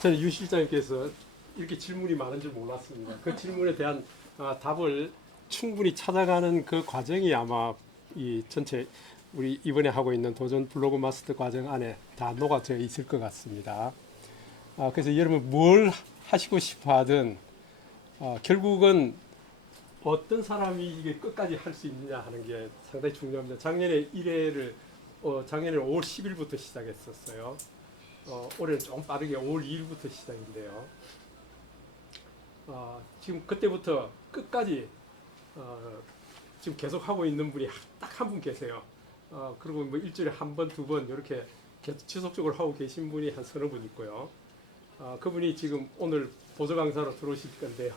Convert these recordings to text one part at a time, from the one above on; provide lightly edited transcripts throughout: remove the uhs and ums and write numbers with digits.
저는 유 실장님께서 이렇게 질문이 많은 줄 몰랐습니다. 그 질문에 대한 답을 충분히 찾아가는 그 과정이 아마 이 전체 우리 이번에 하고 있는 도전 블로그 마스터 과정 안에 다 녹아져 있을 것 같습니다. 그래서 여러분 뭘 하시고 싶어 하든 결국은 어떤 사람이 이게 끝까지 할 수 있느냐 하는 게 상당히 중요합니다. 작년에 1회를 작년에 5월 10일부터 시작했었어요. 올해는 좀 빠르게 5월 2일부터 시작인데요. 지금 그때부터 끝까지 지금 계속 하고 있는 분이 딱 한 분 계세요. 그리고 뭐 일주일에 한 번, 두 번 이렇게 계속 지속적으로 하고 계신 분이 한 서너 분 있고요. 그분이 지금 오늘 보조 강사로 들어오실 건데요.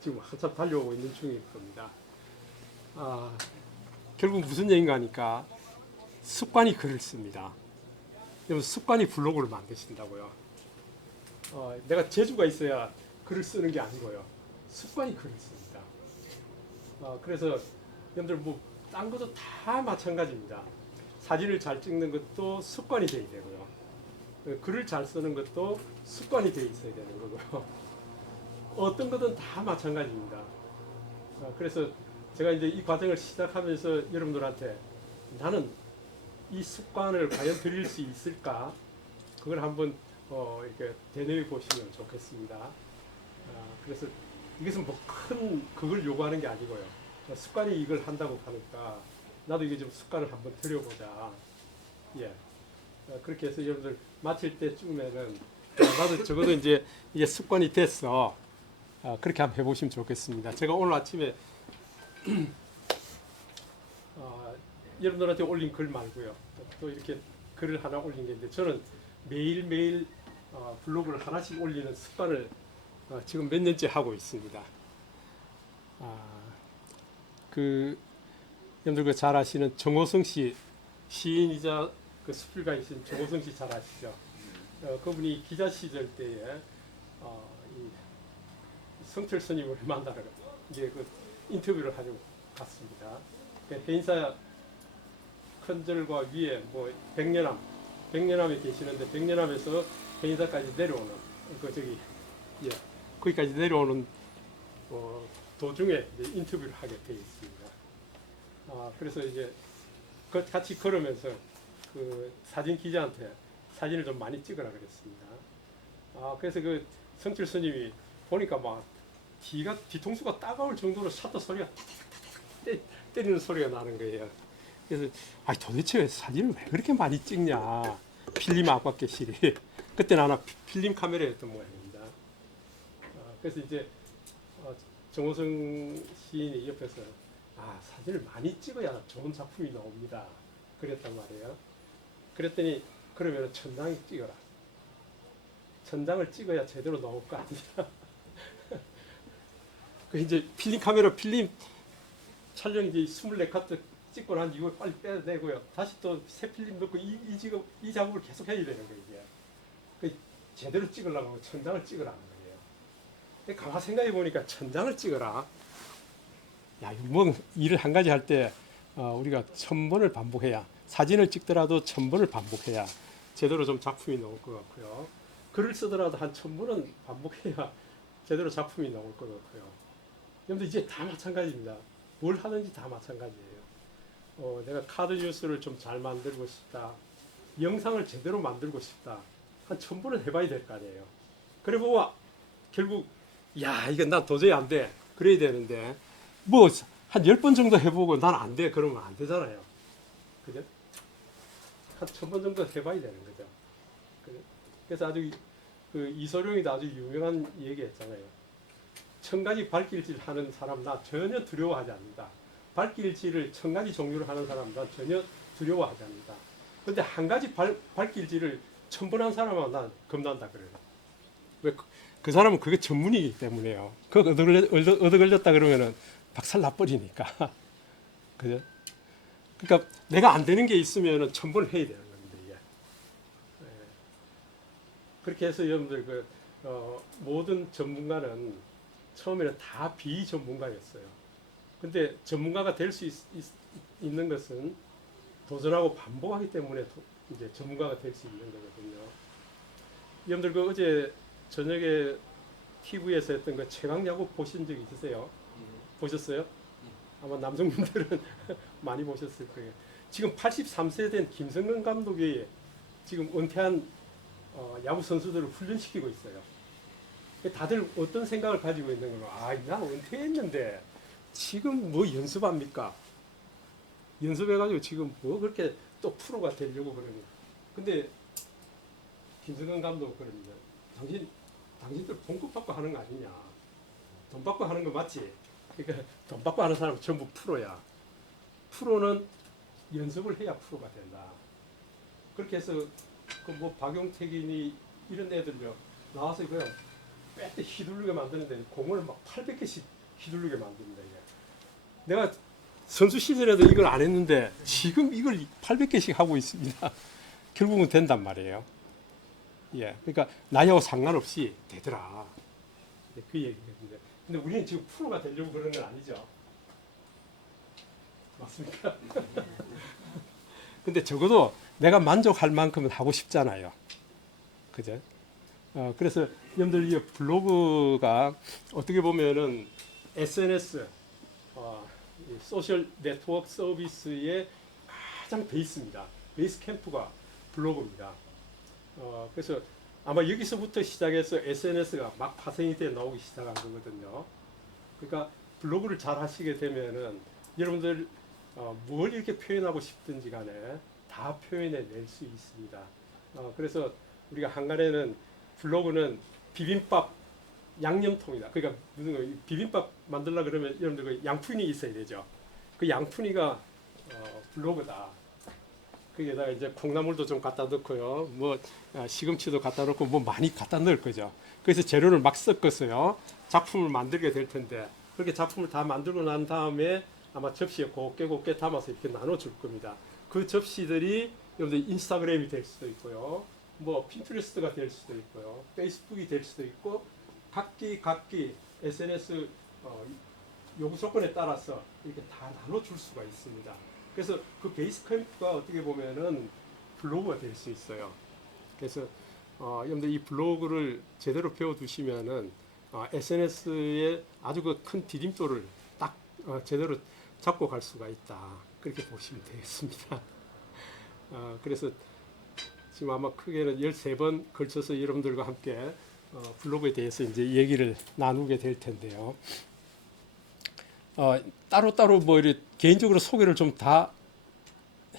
지금 한참 달려오고 있는 중일 겁니다. 결국 무슨 얘기인가 하니까 습관이 글을 씁니다. 여러분 습관이 블로그를 만드신다고요. 내가 재주가 있어야 글을 쓰는 게 아니고요. 습관이 글을 씁니다. 그래서 여러분들 뭐 딴 것도 다 마찬가지입니다. 사진을 잘 찍는 것도 습관이 돼야 되고요. 글을 잘 쓰는 것도 습관이 돼 있어야 되는 거고요. 어떤 것은 다 마찬가지입니다. 그래서 제가 이제 이 과정을 시작하면서 여러분들한테 나는 이 습관을 과연 들일 수 있을까? 그걸 한번 이렇게 되뇌어 보시면 좋겠습니다. 그래서 이것은 뭐 큰 그걸 요구하는 게 아니고요. 습관이 이걸 한다고 하니까 나도 이게 좀 습관을 한번 들여보자. 예. 그렇게 해서 여러분들 마칠 때쯤에는 나도 적어도 이제 이게 습관이 됐어. 그렇게 한번 해보시면 좋겠습니다. 제가 오늘 아침에 여러분들한테 올린 글 말고요. 또 이렇게 글을 하나 올린 게 있는데 저는 매일매일 블로그를 하나씩 올리는 습관을 지금 몇 년째 하고 있습니다. 여러분들 잘 아시는 정호성 씨, 시인이자 그 수필가이신 정호성 씨 잘 아시죠? 그분이 기자 시절 때에 이 성철 스님을 만나러 이제 그 인터뷰를 하려고 갔습니다. 해인사 큰절과 위에 뭐 백년암에 계시는데 백년암에서 해인사까지 내려오는 예, 거기까지 내려오는 도중에 이제 인터뷰를 하게 되어 있습니다. 그래서 이제 같이 걸으면서 그 사진 기자한테 사진을 좀 많이 찍으라 그랬습니다. 그래서 그 성철 스님이 보니까 막 뒤통수가 따가울 정도로 샷터 소리가 때리는 소리가 나는 거예요. 그래서 도대체 사진을 왜 그렇게 많이 찍냐? 필름 아깝게실이 그때는 하나 필름 카메라였던 모양입니다. 그래서 이제 정호성 시인이 옆에서 사진을 많이 찍어야 좋은 작품이 나옵니다. 그랬단 말이에요. 그랬더니 그러면 천장을 찍어라. 천장을 찍어야 제대로 나올 거 아니냐. 그 이제 필름 카메라 필름 촬영 이제 24카트 찍고 난 이후에 빨리 빼내고요. 다시 또 새 필름 넣고 이 작업을 계속 해야 되는 거예요. 이게. 그 제대로 찍으려면 천장을 찍으라는 거예요. 가만 생각해 보니까 천장을 찍어라. 뭐 일을 한 가지 할 때 우리가 1000번을 반복해야 사진을 찍더라도 1000번을 반복해야 제대로 좀 작품이 나올 것 같고요. 글을 쓰더라도 한 1000번은 반복해야 제대로 작품이 나올 것 같고요. 여러분들 이제 다 마찬가지입니다. 뭘 하든지 다 마찬가지예요. 내가 카드 뉴스를 좀 잘 만들고 싶다. 영상을 제대로 만들고 싶다. 한 1000번은 해봐야 될 거 아니에요. 그래 보고 결국 이건 난 도저히 안 돼. 그래야 되는데 뭐 한 10번 정도 해보고 난 안 돼. 그러면 안 되잖아요. 그죠? 한 1000번 정도 해봐야 되는 거죠. 그래서 아주 그 이소룡이도 아주 유명한 얘기했잖아요. 1000가지 발길질 하는 사람 나 전혀 두려워하지 않는다. 발길질을 1000가지 종류로 하는 사람 나 전혀 두려워하지 않는다. 근데 한 가지 발길질을 1000번 한 사람은 난 겁난다 그래요. 왜? 그 사람은 그게 전문이기 때문에요. 그거 얻어 걸렸다 그러면은 박살 나버리니까. 그죠? 그러니까 내가 안 되는 게 있으면은 1000번을 해야 되는 겁니다, 이게. 그렇게 해서 여러분들 모든 전문가는 처음에는 다 비전문가였어요. 근데 전문가가 될 수 있는 것은 도전하고 반복하기 때문에 이제 전문가가 될 수 있는 거거든요. 여러분들 그 어제 저녁에 TV에서 했던 그 최강야구 보신 적 있으세요? 보셨어요? 아마 남성분들은 많이 보셨을 거예요. 지금 83세 된 김성근 감독이 지금 은퇴한 야구 선수들을 훈련시키고 있어요. 다들 어떤 생각을 가지고 있는 거로, 나 은퇴했는데 지금 뭐 연습합니까? 연습해가지고 지금 뭐 그렇게 또 프로가 되려고 그러는. 근데 김성근 감독 그럽니다. 당신들 봉급 받고 하는 거 아니냐? 돈 받고 하는 거 맞지? 그러니까 돈 받고 하는 사람은 전부 프로야. 프로는 연습을 해야 프로가 된다. 그렇게 해서 그 뭐 박용택이니 이런 애들요 나와서 그냥 빼때 휘두르게 만드는데 공을 막 800개씩 휘두르게 만듭니다. 이게. 내가 선수 시절에도 이걸 안 했는데 지금 이걸 800개씩 하고 있습니다. 결국은 된단 말이에요. 예, 그러니까 나이하고 상관없이 되더라. 네, 그 얘기인데. 근데 우리는 지금 프로가 되려고 그러는 건 아니죠. 맞습니까? 근데 적어도 내가 만족할 만큼은 하고 싶잖아요. 그죠? 그래서 여러분들 이 블로그가 어떻게 보면은 SNS, 이 소셜 네트워크 서비스의 가장 베이스입니다. 베이스 캠프가 블로그입니다. 그래서 아마 여기서부터 시작해서 SNS가 막 파생이 돼 나오기 시작한 거거든요. 그러니까 블로그를 잘 하시게 되면은 여러분들 뭘 이렇게 표현하고 싶든지 간에 다 표현해 낼 수 있습니다. 그래서 우리가 한간에는 블로그는 비빔밥 양념통이다. 그러니까 무슨 거 비빔밥 만들려 그러면 여러분들 그 양푼이 있어야 되죠. 그 양푼이가 블로그다. 거기에다가 이제 콩나물도 좀 갖다 넣고요. 뭐 시금치도 갖다 넣고 뭐 많이 갖다 넣을 거죠. 그래서 재료를 막 섞었어요. 작품을 만들게 될 텐데 그렇게 작품을 다 만들고 난 다음에 아마 접시에 곱게 담아서 이렇게 나눠줄 겁니다. 그 접시들이 여러분들 인스타그램이 될 수도 있고요. 뭐 핀트레스트가 될 수도 있고요. 페이스북이 될 수도 있고 각기 SNS 요구 조건에 따라서 이렇게 다 나눠줄 수가 있습니다. 그래서 그 베이스 캠프가 어떻게 보면은 블로그가 될 수 있어요. 그래서 여러분들 이 블로그를 제대로 배워두시면은 SNS에 아주 그 큰 디딤돌을 딱 제대로 잡고 갈 수가 있다. 그렇게 보시면 되겠습니다. 그래서 지금 아마 크게는 13번 걸쳐서 여러분들과 함께 블로그에 대해서 이제 얘기를 나누게 될 텐데요. 따로따로 뭐 이렇게 개인적으로 소개를 좀 다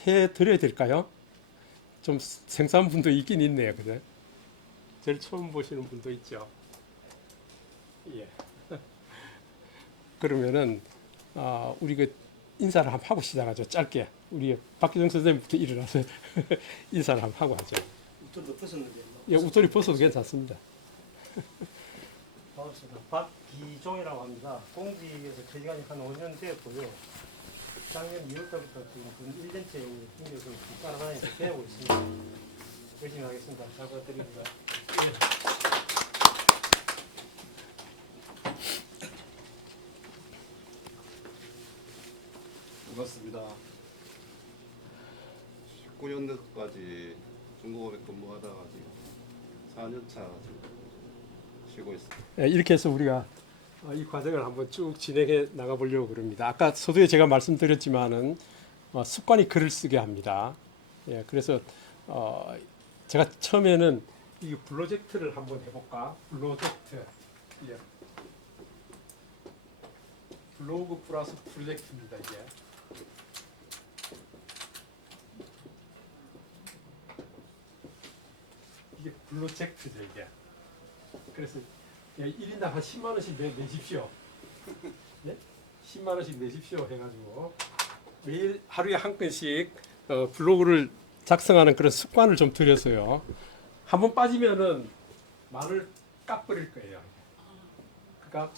해드려야 될까요? 좀 생소한 분도 있긴 있네요. 그죠? 제일 처음 보시는 분도 있죠. 예. 그러면은 우리 그 인사를 한번 하고 시작하죠. 짧게. 우리 박기정 선생님부터 일어나서 인사를 한번 하고 하죠. 웃돌이도 벗었는데. 예, 웃돌이 벗어도 괜찮습니다. 반갑습니다. 박기종이라고 합니다. 공직에서 재직한 한 5년 되었고요. 작년 2월달부터 지금 근 1년째 힘겨서 따라다니면서 배우고 있습니다. 열심히 하겠습니다. 잘 부탁드립니다. 반갑습니다. 19년도까지 중공업에 근무하다가 지금 4년차 지금 쉬고 있습니다. 예, 이렇게 해서 우리가 이 과정을 한번 쭉 진행해 나가 보려고 그럽니다. 아까 서두에 제가 말씀드렸지만은 습관이 글을 쓰게 합니다. 예, 그래서 제가 처음에는 이 프로젝트를 한번 해볼까? 프로젝트. 예. 블로그 플러스 프로젝트입니다. 이게. 이게 프로젝트죠 이게. 그래서 1인당 한 10만 원씩 내십시오. 네? 10만 원씩 내십시오 해가지고 매일 하루에 한 건씩 블로그를 작성하는 그런 습관을 좀 들여서요. 한번 빠지면은 말을 깎버릴 거예요. 그러니까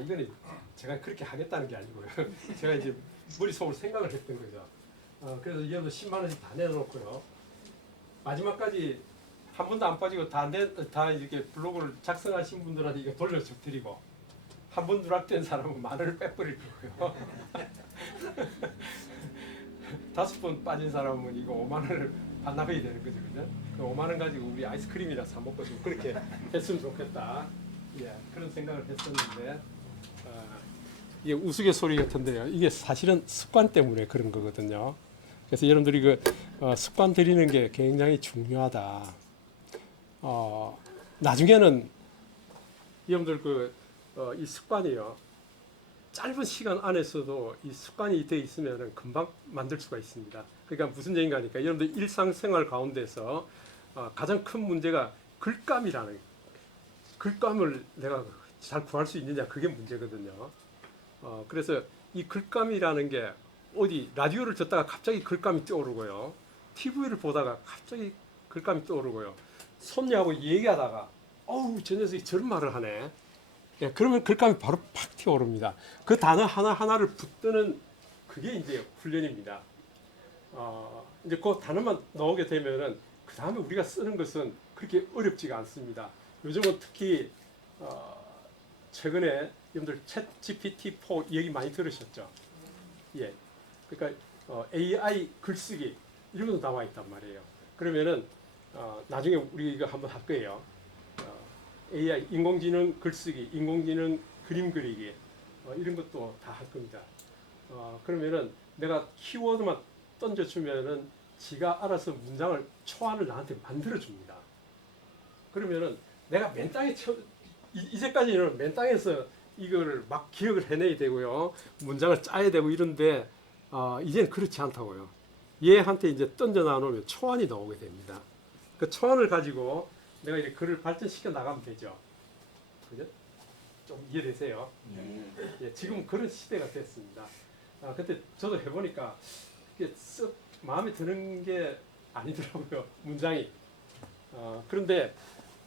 이거는 제가 그렇게 하겠다는 게 아니고요. 제가 이제 머릿속으로 생각을 했던 거죠. 그래서 이제도 10만 원씩 다 내놓고요. 마지막까지 한 번도 안 빠지고 다 이렇게 블로그를 작성하신 분들한테 이거 돌려드리고 한 번 누락된 사람은 만 원을 빼버릴 거고요. 5번 빠진 사람은 이거 5만 원을 반납해야 되는 거죠, 그죠? 그 5만 원 가지고 우리 아이스크림이나 사 먹고 좀 그렇게 했으면 좋겠다. 예, 그런 생각을 했었는데 이게 우스갯소리 같은데요. 이게 사실은 습관 때문에 그런 거거든요. 그래서 여러분들이 그 습관 들이는 게 굉장히 중요하다. 나중에는 여러분들 이 습관이요. 짧은 시간 안에서도 이 습관이 돼 있으면 금방 만들 수가 있습니다. 그러니까 무슨 얘기인가 하니까 여러분들 일상생활 가운데서 가장 큰 문제가 글감이라는 글감을 내가 잘 구할 수 있느냐 그게 문제거든요. 그래서 이 글감이라는 게 어디 라디오를 듣다가 갑자기 글감이 떠오르고요. TV를 보다가 갑자기 글감이 떠오르고요. 손녀하고 얘기하다가 어우 저 녀석이 저런 말을 하네. 예, 그러면 글감이 바로 팍 튀어오릅니다. 그 단어 하나하나를 붙드는 그게 이제 훈련입니다. 이제 그 단어만 나오게 되면은 그 다음에 우리가 쓰는 것은 그렇게 어렵지가 않습니다. 요즘은 특히 최근에 여러분들 챗 GPT-4 얘기 많이 들으셨죠? 예. 그러니까 AI 글쓰기 이런 것도 나와 있단 말이에요. 그러면은 나중에 우리 이거 한번 할 거예요. AI 인공지능 글쓰기, 인공지능 그림 그리기 이런 것도 다 할 겁니다. 그러면은 내가 키워드만 던져주면은 지가 알아서 문장을 초안을 나한테 만들어 줍니다. 그러면은 내가 맨 땅에 이제까지는 맨 땅에서 이걸 막 기억을 해내야 되고요, 문장을 짜야 되고 이런데 이제는 그렇지 않다고요. 얘한테 이제 던져 놔놓으면 초안이 나오게 됩니다. 그 초안을 가지고 내가 이제 글을 발전시켜 나가면 되죠. 그죠? 좀 이해되세요? 예, 지금 그런 시대가 됐습니다. 근데 저도 해보니까 이게 썩 마음에 드는 게 아니더라고요. 문장이. 그런데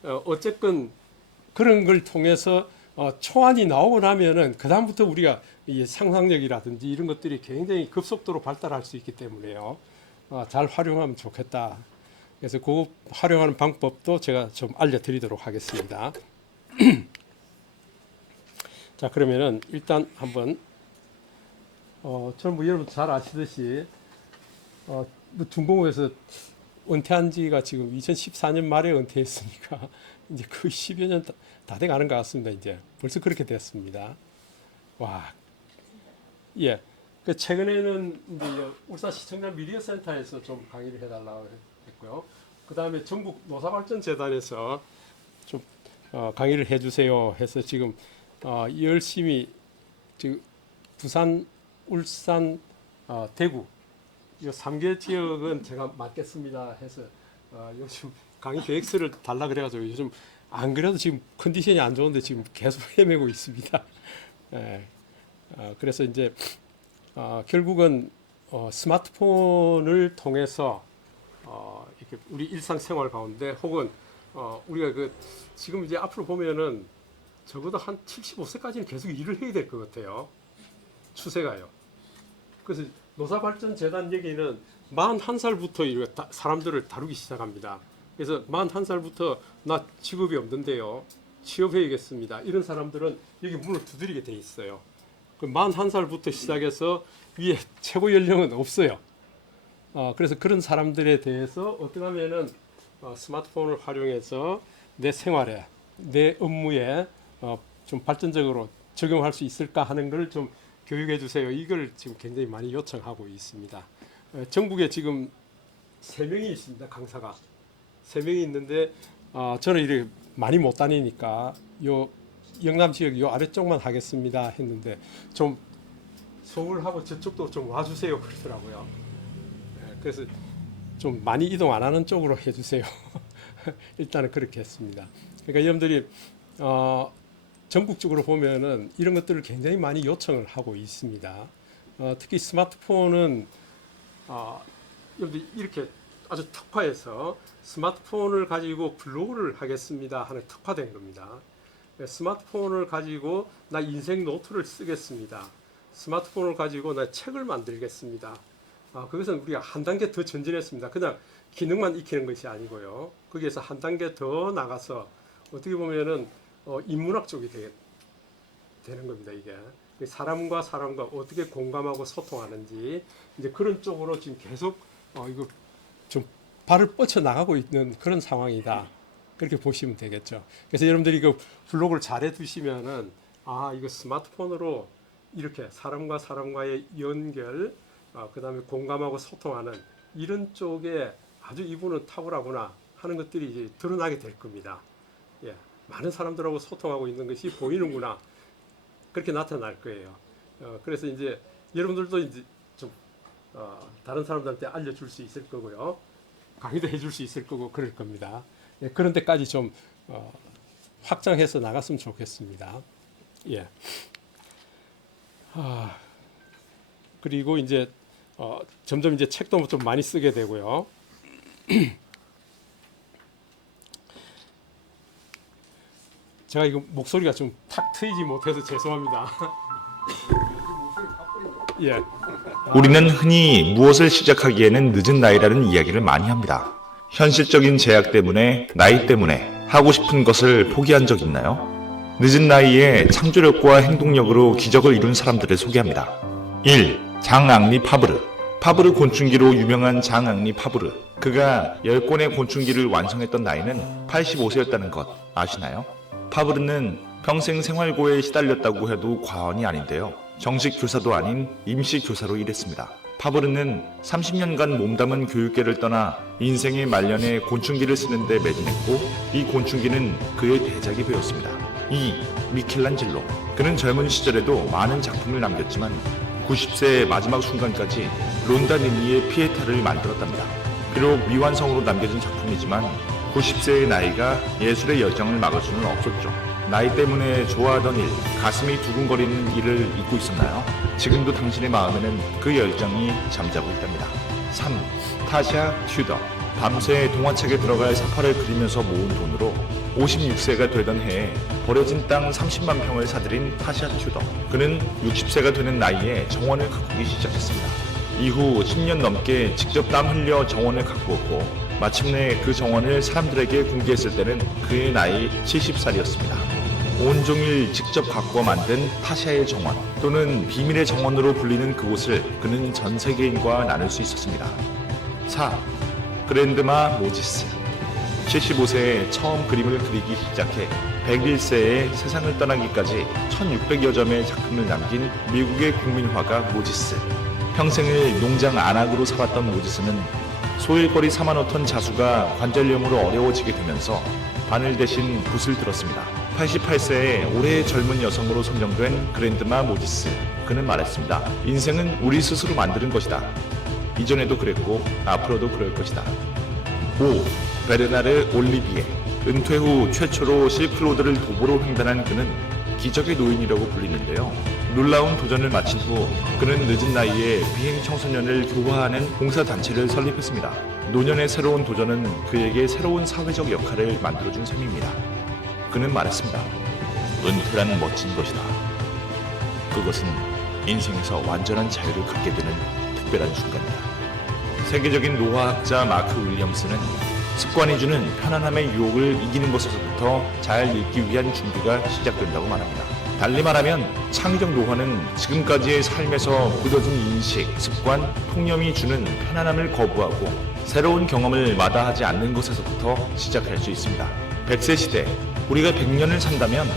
어쨌건 그런 걸 통해서 초안이 나오고 나면은 그 다음부터 우리가 이 상상력이라든지 이런 것들이 굉장히 급속도로 발달할 수 있기 때문에요. 잘 활용하면 좋겠다. 그래서 그 활용하는 방법도 제가 좀 알려드리도록 하겠습니다. 자, 그러면은 일단 한번 저는 뭐 여러분 잘 아시듯이 뭐 중공업에서 은퇴한 지가 지금 2014년 말에 은퇴했으니까 이제 거의 10여 년 다 돼가는 것 같습니다. 이제 벌써 그렇게 됐습니다. 와, 예. 그 최근에는 이제 울산 시청자 미디어 센터에서 좀 강의를 해달라고 했고요. 그 다음에 전국 노사발전재단에서 좀 강의를 해주세요 해서 지금 열심히 지금 부산, 울산, 대구 이 3개 지역은 제가 맡겠습니다 해서 요즘 강의 계획서를 달라 그래가지고 요즘 안 그래도 지금 컨디션이 안 좋은데 지금 계속 헤매고 있습니다. 예. 그래서 이제 결국은 스마트폰을 통해서 이렇게 우리 일상생활 가운데 혹은 우리가 그 지금 이제 앞으로 보면은 적어도 한 75세까지는 계속 일을 해야 될 것 같아요. 추세가요. 그래서 노사발전재단 얘기는 41살부터 사람들을 다루기 시작합니다. 그래서 41살부터 나 직업이 없는데요, 취업해야겠습니다. 이런 사람들은 여기 문을 두드리게 돼 있어요. 41살부터 시작해서 위에 최고 연령은 없어요. 그래서 그런 사람들에 대해서 어떻게 하면은 스마트폰을 활용해서 내 생활에, 내 업무에 좀 발전적으로 적용할 수 있을까 하는 걸 좀 교육해 주세요. 이걸 지금 굉장히 많이 요청하고 있습니다. 전국에 지금 3명이 있습니다. 강사가 3명이 있는데 저는 이렇게 많이 못 다니니까 요 영남 지역 요 아래쪽만 하겠습니다 했는데 좀 서울하고 저쪽도 좀 와주세요 그러더라고요. 그래서 좀 많이 이동 안 하는 쪽으로 해주세요. 일단은 그렇게 했습니다. 그러니까 여러분들이 전국적으로 보면은 이런 것들을 굉장히 많이 요청을 하고 있습니다. 특히 스마트폰은 여러분들 이렇게 아주 특화해서 스마트폰을 가지고 블로그를 하겠습니다 하는 특화된 겁니다. 스마트폰을 가지고 나 인생 노트를 쓰겠습니다. 스마트폰을 가지고 나 책을 만들겠습니다. 그것은 우리가 한 단계 더 전진했습니다. 그냥 기능만 익히는 것이 아니고요. 거기에서 한 단계 더 나가서 어떻게 보면은 인문학 쪽이 되는 겁니다. 이게 사람과 사람과 어떻게 공감하고 소통하는지 이제 그런 쪽으로 지금 계속 이거 좀 발을 뻗쳐 나가고 있는 그런 상황이다. 그렇게 보시면 되겠죠. 그래서 여러분들이 그 블로그를 잘 해두시면은 이거 스마트폰으로 이렇게 사람과 사람과의 연결, 그다음에 공감하고 소통하는 이런 쪽에 아주 이분은 탁월하구나 하는 것들이 이제 드러나게 될 겁니다. 예, 많은 사람들하고 소통하고 있는 것이 보이는구나. 그렇게 나타날 거예요. 그래서 이제 여러분들도 이제 좀 다른 사람들한테 알려줄 수 있을 거고요. 강의도 해줄 수 있을 거고 그럴 겁니다. 예, 그런 데까지 좀 확장해서 나갔으면 좋겠습니다. 예. 그리고 이제 점점 이제 책도 좀 많이 쓰게 되고요. 제가 이거 목소리가 좀 탁 트이지 못해서 죄송합니다. 예. 우리는 흔히 무엇을 시작하기에는 늦은 나이라는 이야기를 많이 합니다. 현실적인 제약 때문에, 나이 때문에 하고 싶은 것을 포기한 적 있나요? 늦은 나이에 창조력과 행동력으로 기적을 이룬 사람들을 소개합니다. 1. 장앙리 파브르. 파브르 곤충기로 유명한 장앙리 파브르. 그가 10권의 곤충기를 완성했던 나이는 85세였다는 것 아시나요? 파브르는 평생 생활고에 시달렸다고 해도 과언이 아닌데요. 정식 교사도 아닌 임시 교사로 일했습니다. 파브르는 30년간 몸담은 교육계를 떠나 인생의 말년에 곤충기를 쓰는데 매진했고 이 곤충기는 그의 대작이 되었습니다. 2. 미켈란젤로. 그는 젊은 시절에도 많은 작품을 남겼지만 90세의 마지막 순간까지 론다니니의 피에타를 만들었답니다. 비록 미완성으로 남겨진 작품이지만 90세의 나이가 예술의 열정을 막을 수는 없었죠. 나이 때문에 좋아하던 일, 가슴이 두근거리는 일을 잊고 있었나요? 지금도 당신의 마음에는 그 열정이 잠자고 있답니다. 3. 타샤 튜더. 밤새 동화책에 들어갈 사파를 그리면서 모은 돈으로 56세가 되던 해에 버려진 땅 30만 평을 사들인 타샤 튜더. 그는 60세가 되는 나이에 정원을 가꾸기 시작했습니다. 이후 10년 넘게 직접 땀 흘려 정원을 가꾸었고 마침내 그 정원을 사람들에게 공개했을 때는 그의 나이 70살이었습니다. 온종일 직접 가꾸어 만든 타샤의 정원 또는 비밀의 정원으로 불리는 그곳을 그는 전 세계인과 나눌 수 있었습니다. 4. 그랜드마 모지스. 75세에 처음 그림을 그리기 시작해 101세에 세상을 떠나기까지 1600여 점의 작품을 남긴 미국의 국민화가 모지스. 평생을 농장 안악으로 살았던 모지스는 소일거리 4만 5톤 자수가 관절염으로 어려워지게 되면서 바늘 대신 붓을 들었습니다. 88세에 올해의 젊은 여성으로 선정된 그랜드마 모지스. 그는 말했습니다. 인생은 우리 스스로 만드는 것이다. 이전에도 그랬고 앞으로도 그럴 것이다. 5. 베르나르 올리비에. 은퇴 후 최초로 실크로드를 도보로 횡단한 그는 기적의 노인이라고 불리는데요. 놀라운 도전을 마친 후 그는 늦은 나이에 비행 청소년을 교화하는 봉사단체를 설립했습니다. 노년의 새로운 도전은 그에게 새로운 사회적 역할을 만들어준 셈입니다. 그는 말했습니다. 은퇴란 멋진 것이다. 그것은 인생에서 완전한 자유를 갖게 되는 특별한 순간이다. 세계적인 노화학자 마크 윌리엄스는 습관이 주는 편안함의 유혹을 이기는 것에서부터 잘 읽기 위한 준비가 시작된다고 말합니다. 달리 말하면 창의적 노화는 지금까지의 삶에서 굳어진 인식, 습관, 통념이 주는 편안함을 거부하고 새로운 경험을 마다하지 않는 것에서부터 시작할 수 있습니다. 100세 시대, 우리가 100년을 산다면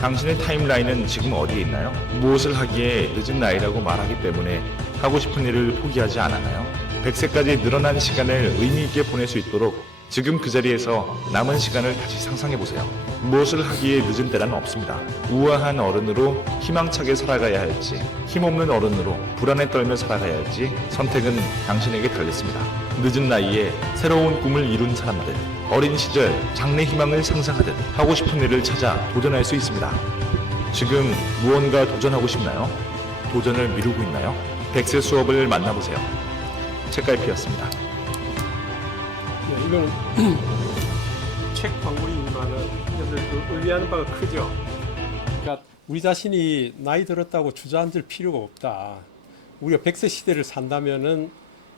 당신의 타임라인은 지금 어디에 있나요? 무엇을 하기에 늦은 나이라고 말하기 때문에 하고 싶은 일을 포기하지 않았나요? 100세까지 늘어난 시간을 의미 있게 보낼 수 있도록 지금 그 자리에서 남은 시간을 다시 상상해보세요. 무엇을 하기에 늦은 때란 없습니다. 우아한 어른으로 희망차게 살아가야 할지, 힘없는 어른으로 불안에 떨며 살아가야 할지 선택은 당신에게 달렸습니다. 늦은 나이에 새로운 꿈을 이룬 사람들, 어린 시절 장래 희망을 상상하듯 하고 싶은 일을 찾아 도전할 수 있습니다. 지금 무언가 도전하고 싶나요? 도전을 미루고 있나요? 100세 수업을 만나보세요. 책갈피였습니다. 이거는 책 광고이지만은 그 의미하는 바가 크죠. 그러니까 우리 자신이 나이 들었다고 주저앉을 필요가 없다. 우리가 100세 시대를 산다면은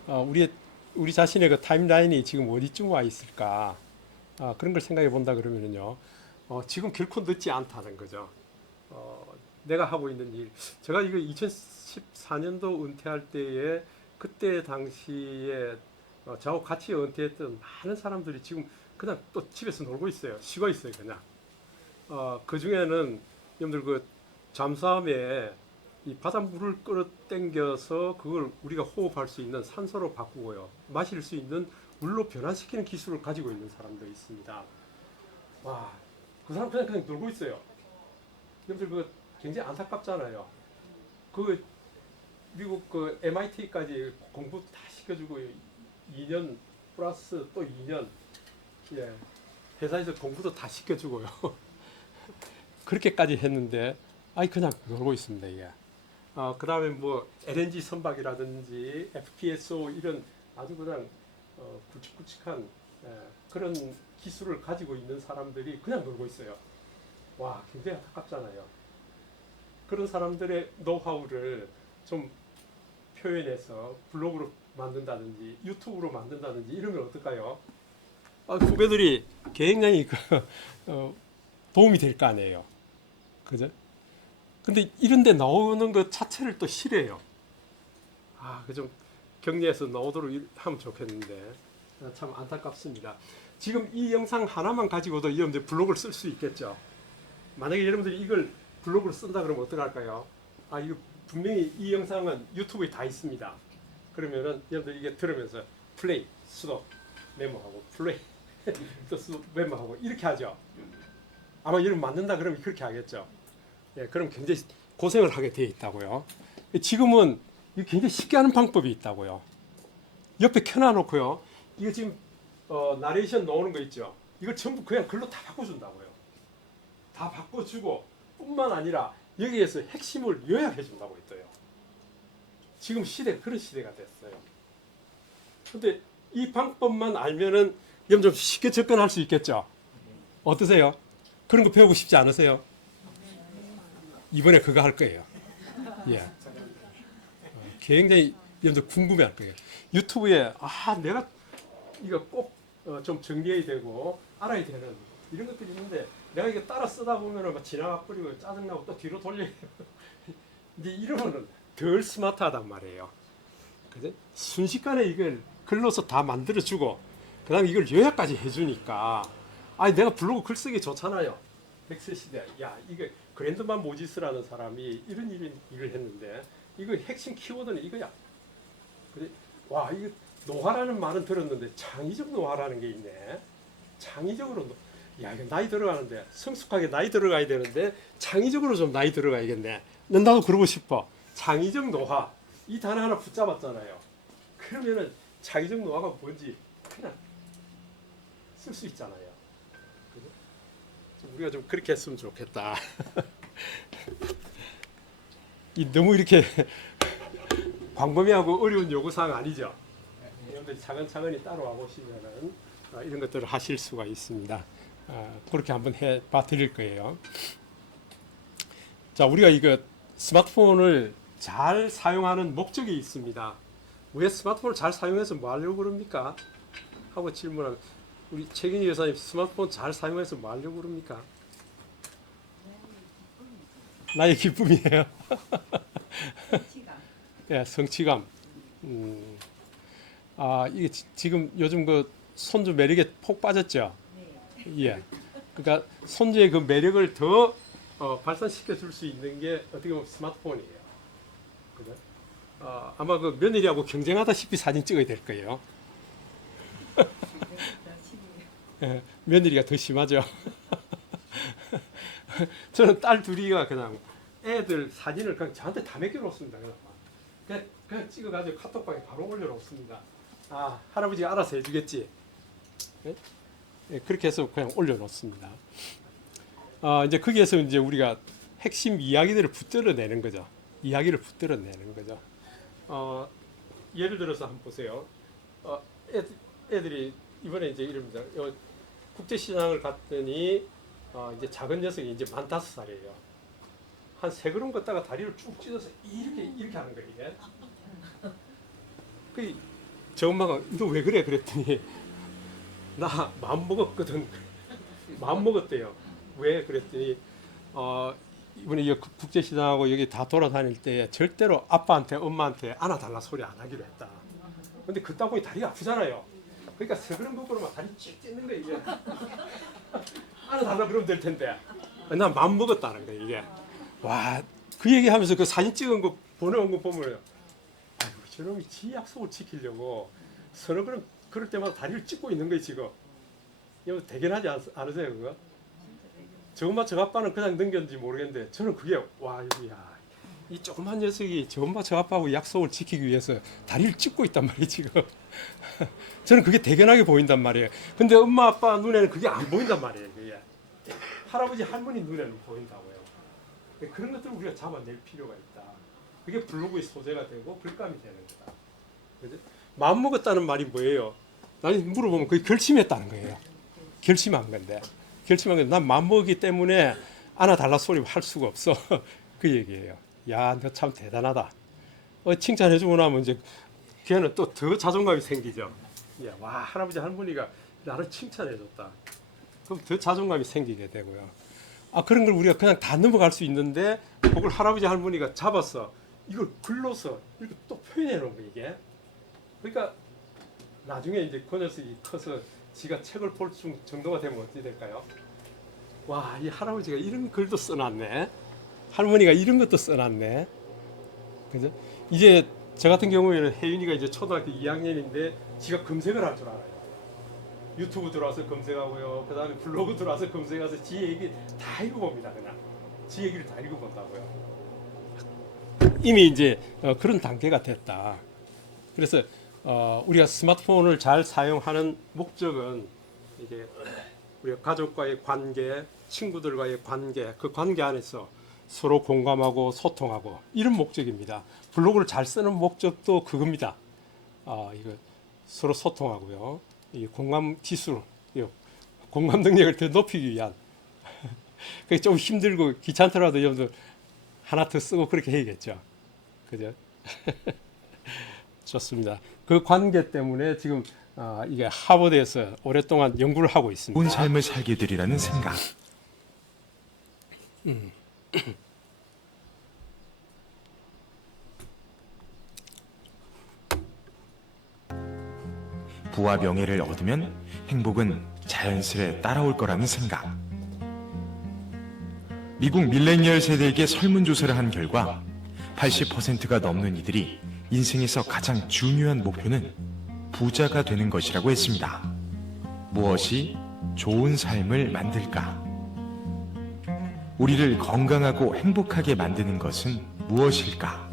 우리 자신의 그 타임라인이 지금 어디쯤 와 있을까? 그런 걸 생각해 본다 그러면은요. 지금 결코 늦지 않다는 거죠. 내가 하고 있는 일. 제가 이거 2014년도 은퇴할 때에 그때 당시에 저하고 같이 은퇴했던 많은 사람들이 지금 그냥 또 집에서 놀고 있어요. 쉬고 있어요, 그냥. 그 중에는 여러분들 그 잠수함에 이 바닷물을 끌어당겨서 그걸 우리가 호흡할 수 있는 산소로 바꾸고요. 마실 수 있는 물로 변화시키는 기술을 가지고 있는 사람도 있습니다. 와, 그 사람 그냥 놀고 있어요. 여러분들 그 굉장히 안타깝잖아요. 그 미국 그 MIT까지 공부 다 시켜주고 2년 플러스 또 2년 예, 회사에서 공부도 다 시켜주고요. 그렇게까지 했는데 아이 그냥 놀고 있습니다. 이게. 그 다음에 뭐 LNG 선박이라든지 FPSO 이런 아주 그냥 굵직굵직한 그런 기술을 가지고 있는 사람들이 그냥 놀고 있어요. 와, 굉장히 안타깝잖아요. 그런 사람들의 노하우를 좀 표현해서 블로그로 만든다든지 유튜브로 만든다든지 이러면 어떨까요? 후배들이 굉장히 도움이 될 거 아니에요. 그죠? 근데 이런 데 나오는 것 자체를 또 싫어해요. 그 좀 격리해서 나오도록 하면 좋겠는데 참 안타깝습니다. 지금 이 영상 하나만 가지고도 여러분들 블로그를 쓸 수 있겠죠. 만약에 여러분들이 이걸 블로그로 쓴다 그러면 어떡할까요? 이거 분명히 이 영상은 유튜브에 다 있습니다. 그러면은 여러분들 이게 들으면서 플레이, 스톱, 메모하고 플레이, 또 스톱, 메모하고 이렇게 하죠. 아마 여러분 만든다 그러면 그렇게 하겠죠. 예, 그럼 굉장히 고생을 하게 되어 있다고요. 지금은 굉장히 쉽게 하는 방법이 있다고요. 옆에 켜놔놓고요. 이거 지금 나레이션 나오는 거 있죠. 이걸 전부 그냥 글로 다 바꿔준다고요. 다 바꿔주고 뿐만 아니라 여기에서 핵심을 요약해 준다고 했어요. 지금 시대가 그런 시대가 됐어요. 근데 이 방법만 알면은 좀 쉽게 접근할 수 있겠죠. 어떠세요? 그런 거 배우고 싶지 않으세요? 이번에 그거 할 거예요. 예. 굉장히 여러분들 궁금해할 거예요. 유튜브에 내가 이거 꼭 좀 정리해야 되고 알아야 되는 이런 것들이 있는데 내가 이거 따라 쓰다 보면은 막 지나가 버리고 짜증나고 또 뒤로 돌려요. 이제 이러면은 덜 스마트하단 말이에요. 그죠? 순식간에 이걸 글로서 다 만들어주고 그다음에 이걸 요약까지 해주니까 내가 블로그 글 쓰기 좋잖아요. 100세 시대. 이거 그랜드만 모지스라는 사람이 이런 일을 했는데 이거 핵심 키워드는 이거야. 그래? 와, 이거 노화라는 말은 들었는데 창의적 노화라는 게 있네. 창의적으로 이거 나이 들어가는데 성숙하게 나이 들어가야 되는데 창의적으로 좀 나이 들어가야겠네. 나도 그러고 싶어. 창의적 노화 이 단어 하나 붙잡았잖아요. 그러면은 창의적 노화가 뭔지 그냥 쓸 수 있잖아요. 그죠? 우리가 좀 그렇게 했으면 좋겠다. 너무 이렇게 광범위하고 어려운 요구사항 아니죠? 여러분들이 차근차근히 따라와 보시면은 이런 것들을 하실 수가 있습니다. 그렇게 한번 해봐 드릴 거예요. 자, 우리가 이거 스마트폰을 잘 사용하는 목적이 있습니다. 왜 스마트폰을 잘 사용해서 뭐 하려고 그럽니까? 하고 질문하면 우리 최경희 여사님 스마트폰 잘 사용해서 뭐 하려고 그럽니까? 나의 기쁨이에요. 예, 성취감. 이게 지금 요즘 그 손주 매력에 폭 빠졌죠. 예. 그러니까 손주의 그 매력을 더 발산시켜 줄 수 있는 게 어떻게 보면 스마트폰이에요. 그죠? 아마 그 며느리하고 경쟁하다시피 사진 찍어야 될 거예요. 예, 며느리가 더 심하죠. 저는 딸 둘이가 그냥 애들 사진을 그냥 저한테 다 맡겨놓습니다. 그냥 찍어가지고 카톡방에 바로 올려놓습니다. 할아버지가 알아서 해주겠지. 예? 예, 그렇게 해서 그냥 올려놓습니다. 이제 거기에서 이제 우리가 핵심 이야기들을 붙들어내는 거죠. 이야기를 붙들어내는 거죠. 예를 들어서 한번 보세요. 애들이 이번에 이제 이럽니다. 국제시장을 갔더니 이제 작은 녀석이 이제 만 5살이에요. 한 3걸음 걷다가 다리를 쭉 찢어서 이렇게 하는 거예요. 이게. 저 엄마가 너 왜 그래 그랬더니 나 마음 먹었거든. 마음 먹었대요. 왜 그랬더니 이번에 이 국제시장하고 여기 다 돌아다닐 때 절대로 아빠한테 엄마한테 안아달라 소리 안 하기로 했다. 근데 걷다 보니 다리가 아프잖아요. 그러니까 서그런 거꾸로 막 다리 쭉 찢는 거예요 이게. 안아 달라 그러면 될 텐데. 난 마음 먹었다는 거예요 이게. 와, 그 얘기하면서 그 사진 찍은 거 보내온 거 보면요. 아이고 저놈이 지 약속을 지키려고 서로 그럴 때마다 다리를 찢고 있는 거예요 지금. 이거 대견하지 않으세요 그거? 저 엄마 저 아빠는 그냥 넘겼는지 모르겠는데 저는 그게 와 이거야. 이 조그만 녀석이 저 엄마 저 아빠하고 약속을 지키기 위해서 다리를 찢고 있단 말이에요 지금. 저는 그게 대견하게 보인단 말이에요. 근데 엄마 아빠 눈에는 그게 안 보인단 말이에요. 그게. 할아버지 할머니 눈에는 보인다고요. 그런 것들을 우리가 잡아낼 필요가 있다. 그게 블로그의 소재가 되고 글감이 되는 거다. 그죠? 마음먹었다는 말이 뭐예요? 나중에 물어보면 그게 결심했다는 거예요. 결심한 건데. 결심한 건데 난 마음먹기 때문에 안아달라 소리 할 수가 없어. 그 얘기예요. 야, 너 참 대단하다. 칭찬해주고 나면 이제 걔는 또 더 자존감이 생기죠. 야, 와, 할아버지 할머니가 나를 칭찬해줬다. 그럼 더 자존감이 생기게 되고요. 아, 그런 걸 우리가 그냥 다 넘어갈 수 있는데 그걸 할아버지 할머니가 잡아서 이걸 글로서 이렇게 또 표현해 놓은 거 이게. 그러니까 나중에 이제 그 녀석이 커서 지가 책을 볼 정도가 되면 어떻게 될까요? 와, 이 할아버지가 이런 글도 써놨네. 할머니가 이런 것도 써놨네. 그죠? 이제 저 같은 경우에는 혜윤이가 이제 초등학교 2학년인데 지가 검색을 할 줄 알아요. 유튜브 들어와서 검색하고요. 그 다음에 블로그 들어와서 검색해서 지 얘기 다 읽어봅니다. 그냥 지 얘기를 다 읽어본다고요. 이미 이제 그런 단계가 됐다. 그래서 우리가 스마트폰을 잘 사용하는 목적은 이게 우리가 가족과의 관계, 친구들과의 관계, 그 관계 안에서 서로 공감하고 소통하고 이런 목적입니다. 블로그를 잘 쓰는 목적도 그겁니다. 이거 서로 소통하고요. 이 공감 기술, 공감 능력을 더 높이기 위한. 그게 좀 힘들고 귀찮더라도 여러분들 하나 더 쓰고 그렇게 해야겠죠. 그죠? 좋습니다. 그 관계 때문에 지금 이게 하버드에서 오랫동안 연구를 하고 있습니다. 좋은 삶을 살게 되리라는 생각. 부와 명예를 얻으면 행복은 자연스레 따라올 거라는 생각. 미국 밀레니얼 세대에게 설문조사를 한 결과 80%가 넘는 이들이 인생에서 가장 중요한 목표는 부자가 되는 것이라고 했습니다. 무엇이 좋은 삶을 만들까? 우리를 건강하고 행복하게 만드는 것은 무엇일까?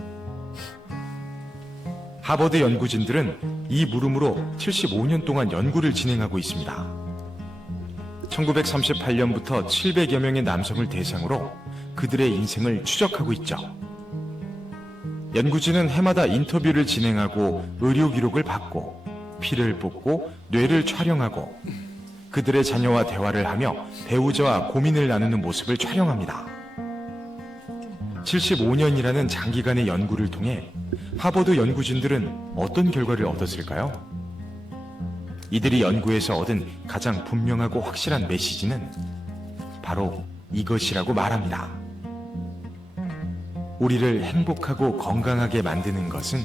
하버드 연구진들은 이 물음으로 75년 동안 연구를 진행하고 있습니다. 1938년부터 700여 명의 남성을 대상으로 그들의 인생을 추적하고 있죠. 연구진은 해마다 인터뷰를 진행하고 의료 기록을 받고 피를 뽑고 뇌를 촬영하고 그들의 자녀와 대화를 하며 배우자와 고민을 나누는 모습을 촬영합니다. 75년이라는 장기간의 연구를 통해 하버드 연구진들은 어떤 결과를 얻었을까요? 이들이 연구에서 얻은 가장 분명하고 확실한 메시지는 바로 이것이라고 말합니다. 우리를 행복하고 건강하게 만드는 것은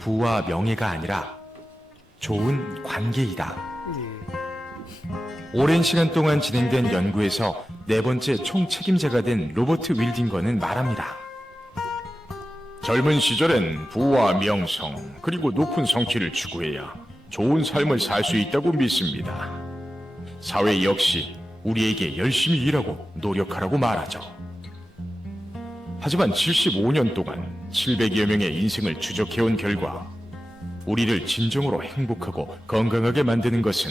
부와 명예가 아니라 좋은 관계이다. 오랜 시간 동안 진행된 연구에서 네 번째 총책임자가 된 로버트 윌딩거는 말합니다. 젊은 시절엔 부와 명성 그리고 높은 성취를 추구해야 좋은 삶을 살 수 있다고 믿습니다. 사회 역시 우리에게 열심히 일하고 노력하라고 말하죠. 하지만 75년 동안 700여 명의 인생을 추적해온 결과 우리를 진정으로 행복하고 건강하게 만드는 것은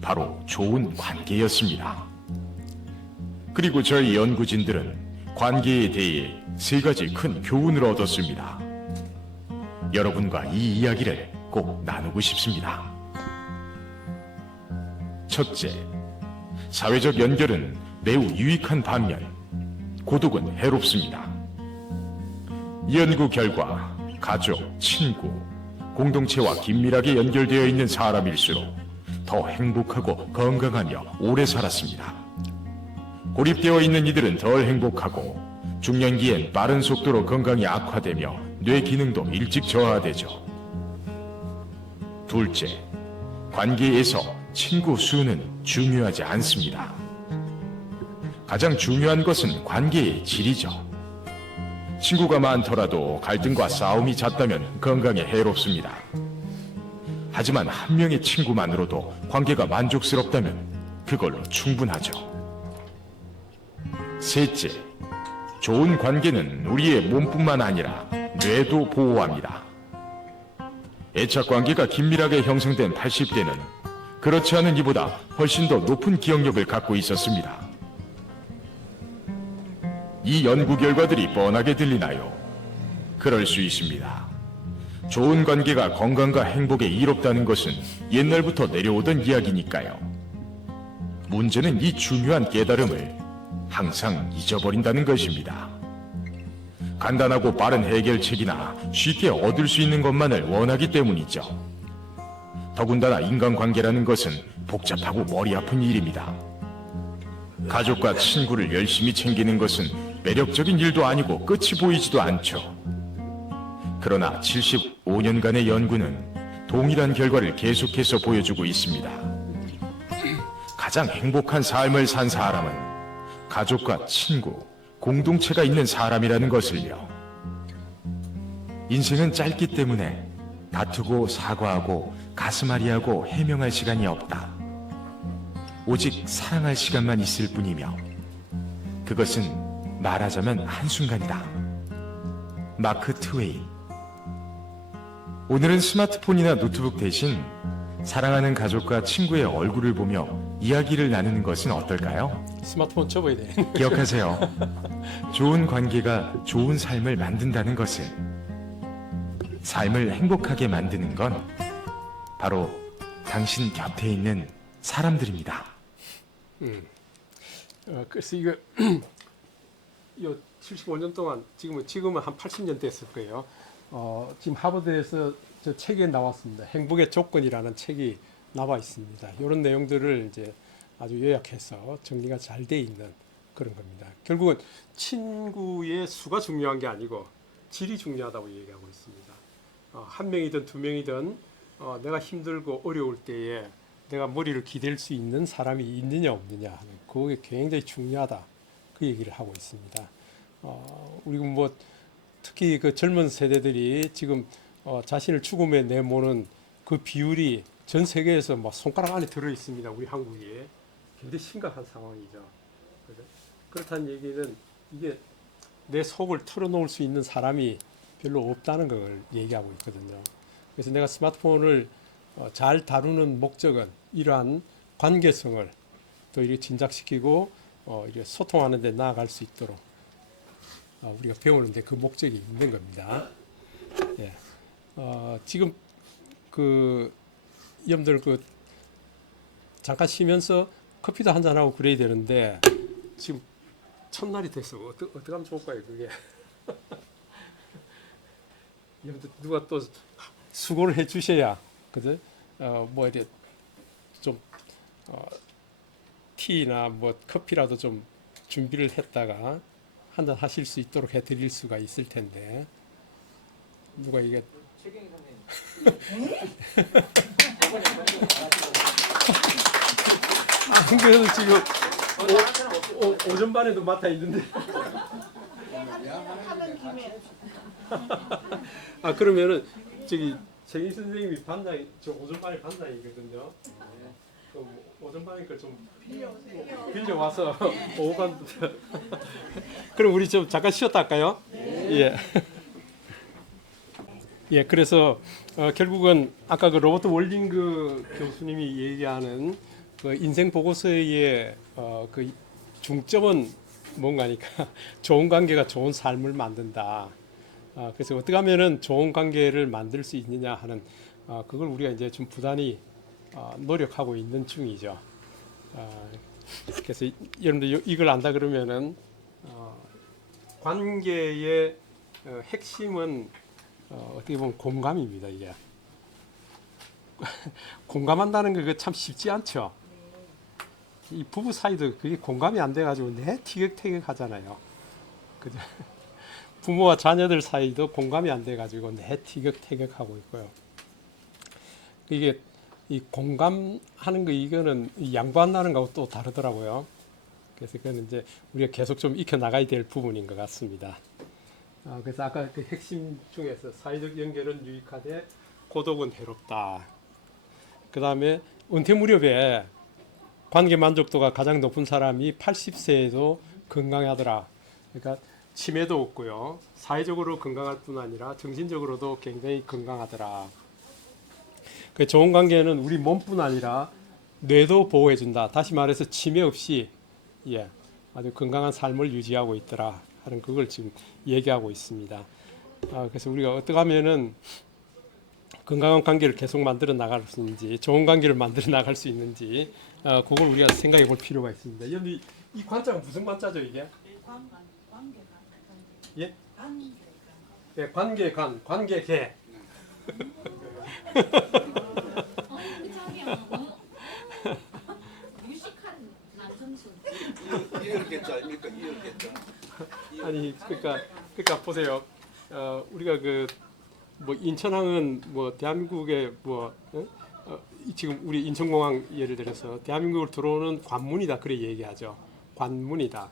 바로 좋은 관계였습니다. 그리고 저희 연구진들은 관계에 대해 세 가지 큰 교훈을 얻었습니다. 여러분과 이 이야기를 꼭 나누고 싶습니다. 첫째, 사회적 연결은 매우 유익한 반면 고독은 해롭습니다. 연구 결과 가족, 친구, 공동체와 긴밀하게 연결되어 있는 사람일수록 더 행복하고 건강하며 오래 살았습니다. 고립되어 있는 이들은 덜 행복하고 중년기엔 빠른 속도로 건강이 악화되며 뇌 기능도 일찍 저하되죠. 둘째, 관계에서 친구 수는 중요하지 않습니다. 가장 중요한 것은 관계의 질이죠. 친구가 많더라도 갈등과 싸움이 잦다면 건강에 해롭습니다. 하지만 한 명의 친구만으로도 관계가 만족스럽다면 그걸로 충분하죠. 셋째, 좋은 관계는 우리의 몸뿐만 아니라 뇌도 보호합니다. 애착 관계가 긴밀하게 형성된 80대는 그렇지 않은 이보다 훨씬 더 높은 기억력을 갖고 있었습니다. 이 연구 결과들이 뻔하게 들리나요? 그럴 수 있습니다. 좋은 관계가 건강과 행복에 이롭다는 것은 옛날부터 내려오던 이야기니까요. 문제는 이 중요한 깨달음을 항상 잊어버린다는 것입니다. 간단하고 빠른 해결책이나 쉽게 얻을 수 있는 것만을 원하기 때문이죠. 더군다나 인간관계라는 것은 복잡하고 머리 아픈 일입니다. 가족과 친구를 열심히 챙기는 것은 매력적인 일도 아니고 끝이 보이지도 않죠. 그러나 75년간의 연구는 동일한 결과를 계속해서 보여주고 있습니다. 가장 행복한 삶을 산 사람은 가족과 친구, 공동체가 있는 사람이라는 것을요. 인생은 짧기 때문에 다투고 사과하고 가슴앓이하고 해명할 시간이 없다. 오직 사랑할 시간만 있을 뿐이며 그것은 말하자면 한순간이다. 마크 트웨인. 오늘은 스마트폰이나 노트북 대신 사랑하는 가족과 친구의 얼굴을 보며 이야기를 나누는 것은 어떨까요? 스마트폰 접어야 돼. 기억하세요. 좋은 관계가 좋은 삶을 만든다는 것을. 삶을 행복하게 만드는 건 바로 당신 곁에 있는 사람들입니다. 그래서 이거 요 75년 동안 지금은 한 80년 됐을 거예요. 지금 하버드에서 저 책에 나왔습니다. 행복의 조건이라는 책이 나와 있습니다. 이런 내용들을 이제 아주 요약해서 정리가 잘 돼 있는 그런 겁니다. 결국은 친구의 수가 중요한 게 아니고 질이 중요하다고 얘기하고 있습니다. 한 명이든 두 명이든 내가 힘들고 어려울 때에 내가 머리를 기댈 수 있는 사람이 있느냐 없느냐 하는 그게 굉장히 중요하다. 그 얘기를 하고 있습니다. 우리가 뭐 특히 그 젊은 세대들이 지금 자신을 죽음에 내모는 그 비율이 전 세계에서 막 손가락 안에 들어 있습니다. 우리 한국이 굉장히 심각한 상황이죠. 그렇다는 얘기는 이게 내 속을 털어놓을 수 있는 사람이 별로 없다는 걸 얘기하고 있거든요. 그래서 내가 스마트폰을 잘 다루는 목적은 이러한 관계성을 또 이렇게 진작시키고 이렇게 소통하는 데 나아갈 수 있도록 우리가 배우는데 그 목적이 있는 겁니다. 예. 지금 그 여러분들 그 잠깐 쉬면서 커피도 한잔 하고 그래야 되는데 지금 첫날이 됐어. 어떻게 하면 좋을까요, 그게? 여러분들 누가 또 수고를 해 주셔야, 그죠? 뭐 이렇게 좀 티나 뭐 커피라도 좀 준비를 했다가 한잔 하실 수 있도록 해드릴 수가 있을 텐데 누가 이게 그래도 지금 오전 반에도 맡아 있는데 그러면은 저기 최기 선생님이 반장, 저 오전 반에 반장이거든요. 그럼 오전 반이니까 좀 빌려 와서 오후 반 그럼 우리 좀 잠깐 쉬었다 할까요? 예. 예, 그래서 결국은 아까 그 로버트 월링그 교수님이 얘기하는 그 인생 보고서의 그 중점은 뭔가니까 좋은 관계가 좋은 삶을 만든다. 그래서 어떻게 하면은 좋은 관계를 만들 수 있느냐 하는 그걸 우리가 이제 좀 부단히 노력하고 있는 중이죠. 그래서 여러분들 이걸 안다 그러면은 관계의 핵심은 어떻게 보면 공감입니다. 이게 공감한다는 게 참 쉽지 않죠. 이 부부 사이도 그게 공감이 안 돼가지고 내 티격태격 하잖아요. 그죠? 부모와 자녀들 사이도 공감이 안 돼가지고 내 티격태격 하고 있고요. 이게 이 공감하는 거 이거는 양보한다는 거하고 또 다르더라고요. 그래서 그건 이제 우리가 계속 좀 익혀 나가야 될 부분인 것 같습니다. 그래서 아까 그 핵심 중에서 사회적 연결은 유익하되 고독은 해롭다. 그 다음에 은퇴 무렵에 관계 만족도가 가장 높은 사람이 80세에도 건강하더라. 그러니까 치매도 없고요. 사회적으로 건강할 뿐 아니라 정신적으로도 굉장히 건강하더라. 그 좋은 관계는 우리 몸뿐 아니라 뇌도 보호해준다. 다시 말해서 치매 없이 아주 건강한 삶을 유지하고 있더라 하는 그걸 지금 얘기하고 있습니다. 그래서 우리가 어떻게 하면은 건강한 관계를 계속 만들어 나갈 수 있는지, 좋은 관계를 만들어 나갈 수 있는지, 그걸 우리가 생각해 볼 필요가 있습니다. 여기 이 관자가 무슨 관자죠 이게? 예? 예, 관계관, 관계계. 무식한 남성수. 이열계자 아닙니까? 이열계자. 아니 그러니까 보세요. 우리가 그 뭐 인천항은 뭐 대한민국의 뭐 지금 우리 인천공항 예를 들어서 대한민국을 들어오는 관문이다 그래 얘기하죠. 관문이다.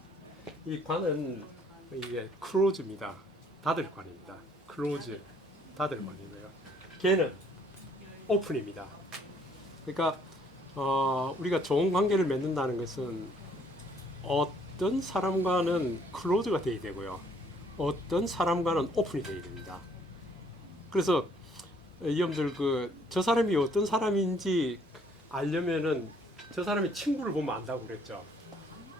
이 관은 이게 클로즈입니다. 닫을 관입니다. 클로즈 닫을 관이고요. 개는 오픈입니다. 그러니까 우리가 좋은 관계를 맺는다는 것은 어떤 사람과는 클로즈가 돼야 되고요. 어떤 사람과는 오픈이 돼야 됩니다. 그래서 여러분들 저 사람이 어떤 사람인지 알려면은 저 사람이 친구를 보면 안다고 그랬죠.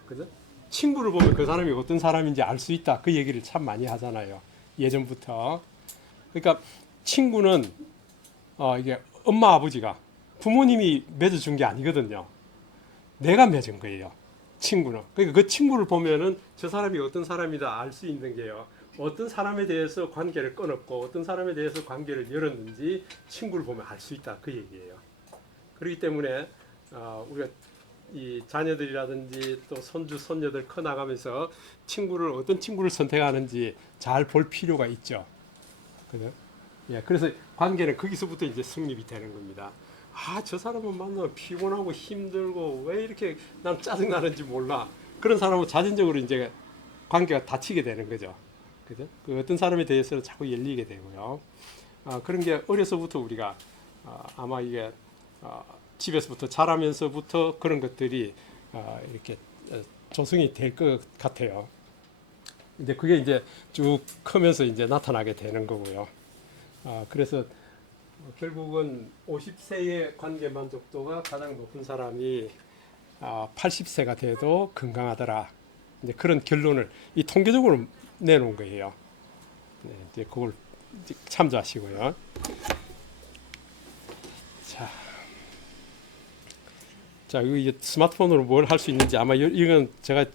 그죠? 친구를 보면 그 사람이 어떤 사람인지 알 수 있다. 그 얘기를 참 많이 하잖아요. 예전부터. 그러니까 친구는 이게 엄마 아버지가 부모님이 맺어준 게 아니거든요. 내가 맺은 거예요. 친구는. 그러니까 그 친구를 보면은 저 사람이 어떤 사람이다 알 수 있는 게요. 어떤 사람에 대해서 관계를 끊었고 어떤 사람에 대해서 관계를 열었는지 친구를 보면 알 수 있다 그 얘기예요. 그렇기 때문에 우리가 이 자녀들이라든지 또 손주 손녀들 커 나가면서 어떤 친구를 선택하는지 잘 볼 필요가 있죠. 그죠? 예, 그래서 관계는 거기서부터 이제 성립이 되는 겁니다. 저 사람은 만나면 피곤하고 힘들고 왜 이렇게 난 짜증 나는지 몰라. 그런 사람은 자진적으로 이제 관계가 닫히게 되는 거죠. 그죠? 그 어떤 사람에 대해서는 자꾸 열리게 되고요. 그런 게 어려서부터 우리가 아마 이게 집에서부터 자라면서부터 그런 것들이 이렇게 조성이 될 것 같아요. 근데 그게 이제 쭉 크면서 이제 나타나게 되는 거고요. 그래서 결국은 50세의 관계 만족도가 가장 높은 사람이 80세가 돼도 건강하더라. 이제 그런 결론을 이 통계적으로 내놓은 거예요. 네, 이제 그걸 이제 참조하시고요. 자, 이거 스마트폰으로 뭘 할 수 있는지 아마 이건 제가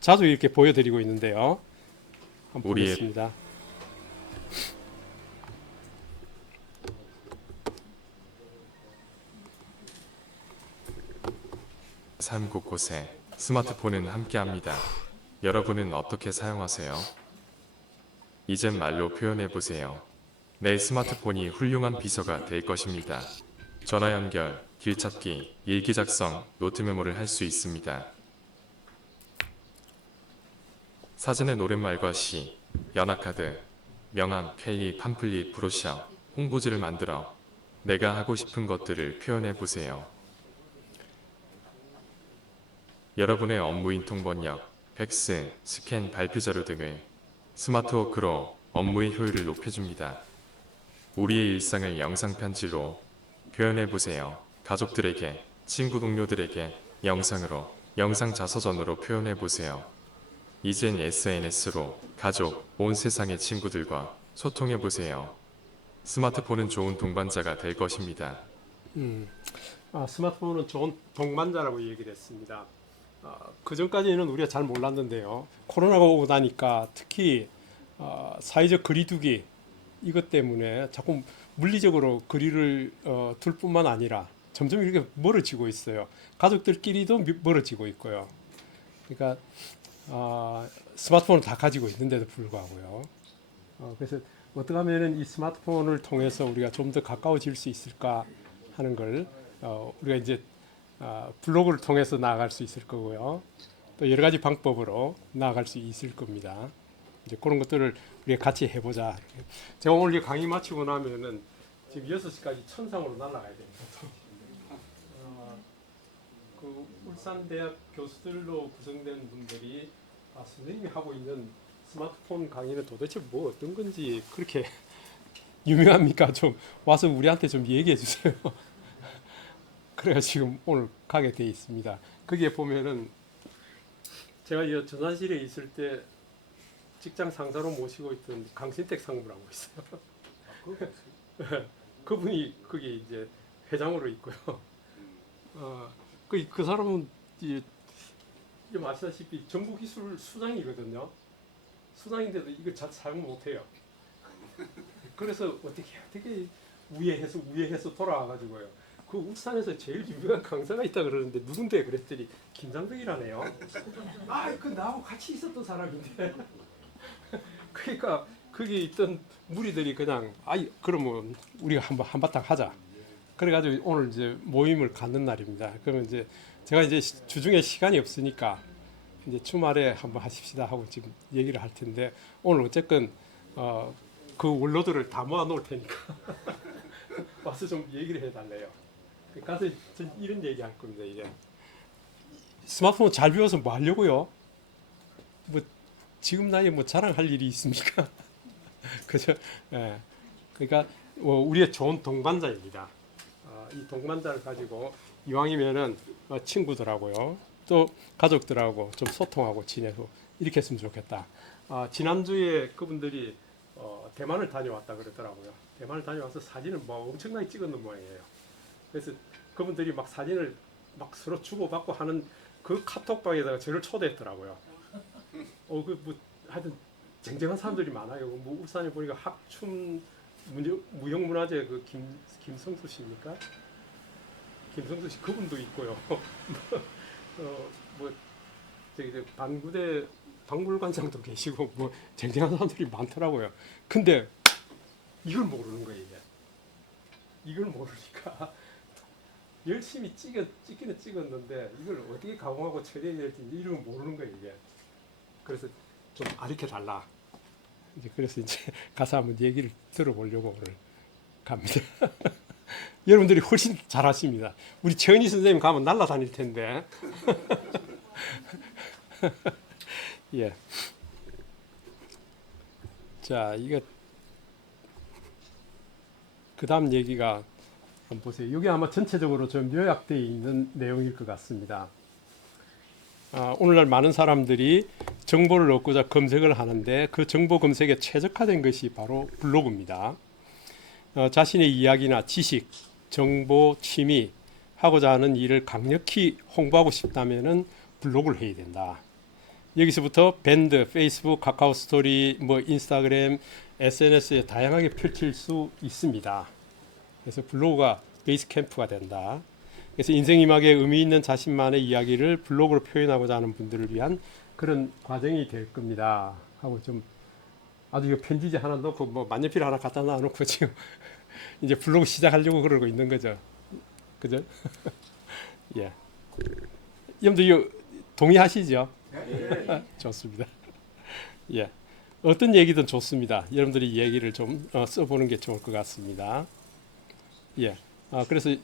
자주 이렇게 보여드리고 있는데요. 한번 보겠습니다. 삶 곳곳에 스마트폰은 함께합니다. 여러분은 어떻게 사용하세요? 이젠 말로 표현해보세요. 내 스마트폰이 훌륭한 비서가 될 것입니다. 전화 연결, 길 찾기, 일기 작성, 노트 메모를 할 수 있습니다. 사전에 노랫말과 시, 연합카드, 명함, 캘리, 팜플릿, 브로셔, 홍보지를 만들어 내가 하고 싶은 것들을 표현해보세요. 여러분의 업무인 통번역, 팩스, 스캔, 발표자료 등을 스마트워크로 업무의 효율을 높여줍니다. 우리의 일상을 영상편지로 표현해보세요. 가족들에게, 친구 동료들에게 영상으로, 영상 자서전으로 표현해보세요. 이젠 SNS로 가족, 온 세상의 친구들과 소통해보세요. 스마트폰은 좋은 동반자가 될 것입니다. 스마트폰은 좋은 동반자라고 얘기를 했습니다. 그 전까지는 우리가 잘 몰랐는데요. 코로나가 오고 나니까 특히 사회적 거리두기 이것 때문에 자꾸 물리적으로 거리를 둘 뿐만 아니라 점점 이렇게 멀어지고 있어요. 가족들끼리도 멀어지고 있고요. 그러니까 스마트폰을 다 가지고 있는데도 불구하고요. 그래서 어떻게 하면 이 스마트폰을 통해서 우리가 좀 더 가까워질 수 있을까 하는 걸 우리가 이제 블로그를 통해서 나아갈 수 있을 거고요. 또 여러 가지 방법으로 나아갈 수 있을 겁니다. 이제 그런 것들을 우리가 같이 해보자. 제가 오늘 이 강의 마치고 나면은 지금 6시까지 천상으로 날아가야 됩니다. 그 울산대학 교수들로 구성된 분들이 선생님이 하고 있는 스마트폰 강의는 도대체 뭐 어떤 건지 그렇게 유명합니까? 좀 와서 우리한테 좀 얘기해 주세요. 그래가 지금 오늘 가게 돼 있습니다. 거기에 보면은 제가 이 전산실에 있을 때 직장 상사로 모시고 있던 강신택 상무라고 있어요. 그분이 거기 이제 회장으로 있고요. 그 사람은 지금 아시다시피 정보기술 수장이거든요. 수장인데도 이거 잘 사용 못해요. 그래서 어떻게 우회해서 돌아와가지고요. 그 울산에서 제일 유명한 강사가 있다 그러는데 누군데 그랬더니 김장덕이라네요. 그 나하고 같이 있었던 사람인데. 그러니까 거기 있던 무리들이 그냥 그러면 우리가 한바탕 하자. 그래가지고 오늘 이제 모임을 갖는 날입니다. 그러면 이제 제가 이제 주중에 시간이 없으니까 이제 주말에 한번 하십시다 하고 지금 얘기를 할 텐데 오늘 어쨌건 그 원로들을 다 모아 놓을 테니까 와서 좀 얘기를 해달래요. 가서 전 이런 얘기 할 겁니다. 이제 스마트폰 잘 배워서 뭐 하려고요? 뭐 지금 나이에 뭐 자랑할 일이 있습니까? 그죠? 예. 그러니까 우리의 좋은 동반자입니다. 이 동반자를 가지고 이왕이면은 친구들하고요, 또 가족들하고 좀 소통하고 지내고 이렇게 했으면 좋겠다. 지난주에 그분들이 대만을 다녀왔다 그러더라고요. 대만을 다녀와서 사진을 뭐 엄청나게 찍었는 모양이에요. 그래서 그분들이 막 사진을 막 서로 주고받고 하는 그 카톡방에다가 저를 초대했더라고요. 뭐 하여튼 쟁쟁한 사람들이 많아요. 뭐 울산에 보니까 학춤 무형문화재 그 김성수 씨입니까? 김성수 씨 그분도 있고요. 뭐 저기 반구대 박물관장도 계시고 뭐 쟁쟁한 사람들이 많더라고요. 근데 이걸 모르는 거예요. 이걸 모르니까 열심히 찍기는 찍었는데 이걸 어떻게 가공하고 처리해야 될지 이걸 모르는 거예요. 이게. 그래서 좀 가르쳐 달라. 이제 그래서 이제 가서 한번 얘기를 들어보려고 오늘 갑니다. 여러분들이 훨씬 잘하십니다. 우리 최은희 선생님 가면 날아다닐 텐데. 예. 자, 이거 그다음 얘기가 한번 보세요. 이게 아마 전체적으로 좀 요약되어 있는 내용일 것 같습니다. 오늘날 많은 사람들이 정보를 얻고자 검색을 하는데 그 정보 검색에 최적화된 것이 바로 블로그입니다. 자신의 이야기나 지식, 정보, 취미, 하고자 하는 일을 강력히 홍보하고 싶다면은 블로그를 해야 된다. 여기서부터 밴드, 페이스북, 카카오 스토리, 뭐 인스타그램, SNS에 다양하게 펼칠 수 있습니다. 그래서 블로그가 베이스 캠프가 된다. 그래서 인생이막에 의미 있는 자신만의 이야기를 블로그로 표현하고자 하는 분들을 위한 그런 과정이 될 겁니다. 하고 좀 아주 이거 편지지 하나 넣고 뭐 만년필 하나 갖다 놔놓고 지금 이제 블로그 시작하려고 그러고 있는 거죠. 그죠? 예. 여러분들 이거 동의하시죠? 좋습니다. 예. 어떤 얘기든 좋습니다. 여러분들이 이 얘기를 좀 써보는 게 좋을 것 같습니다. 예. 그래서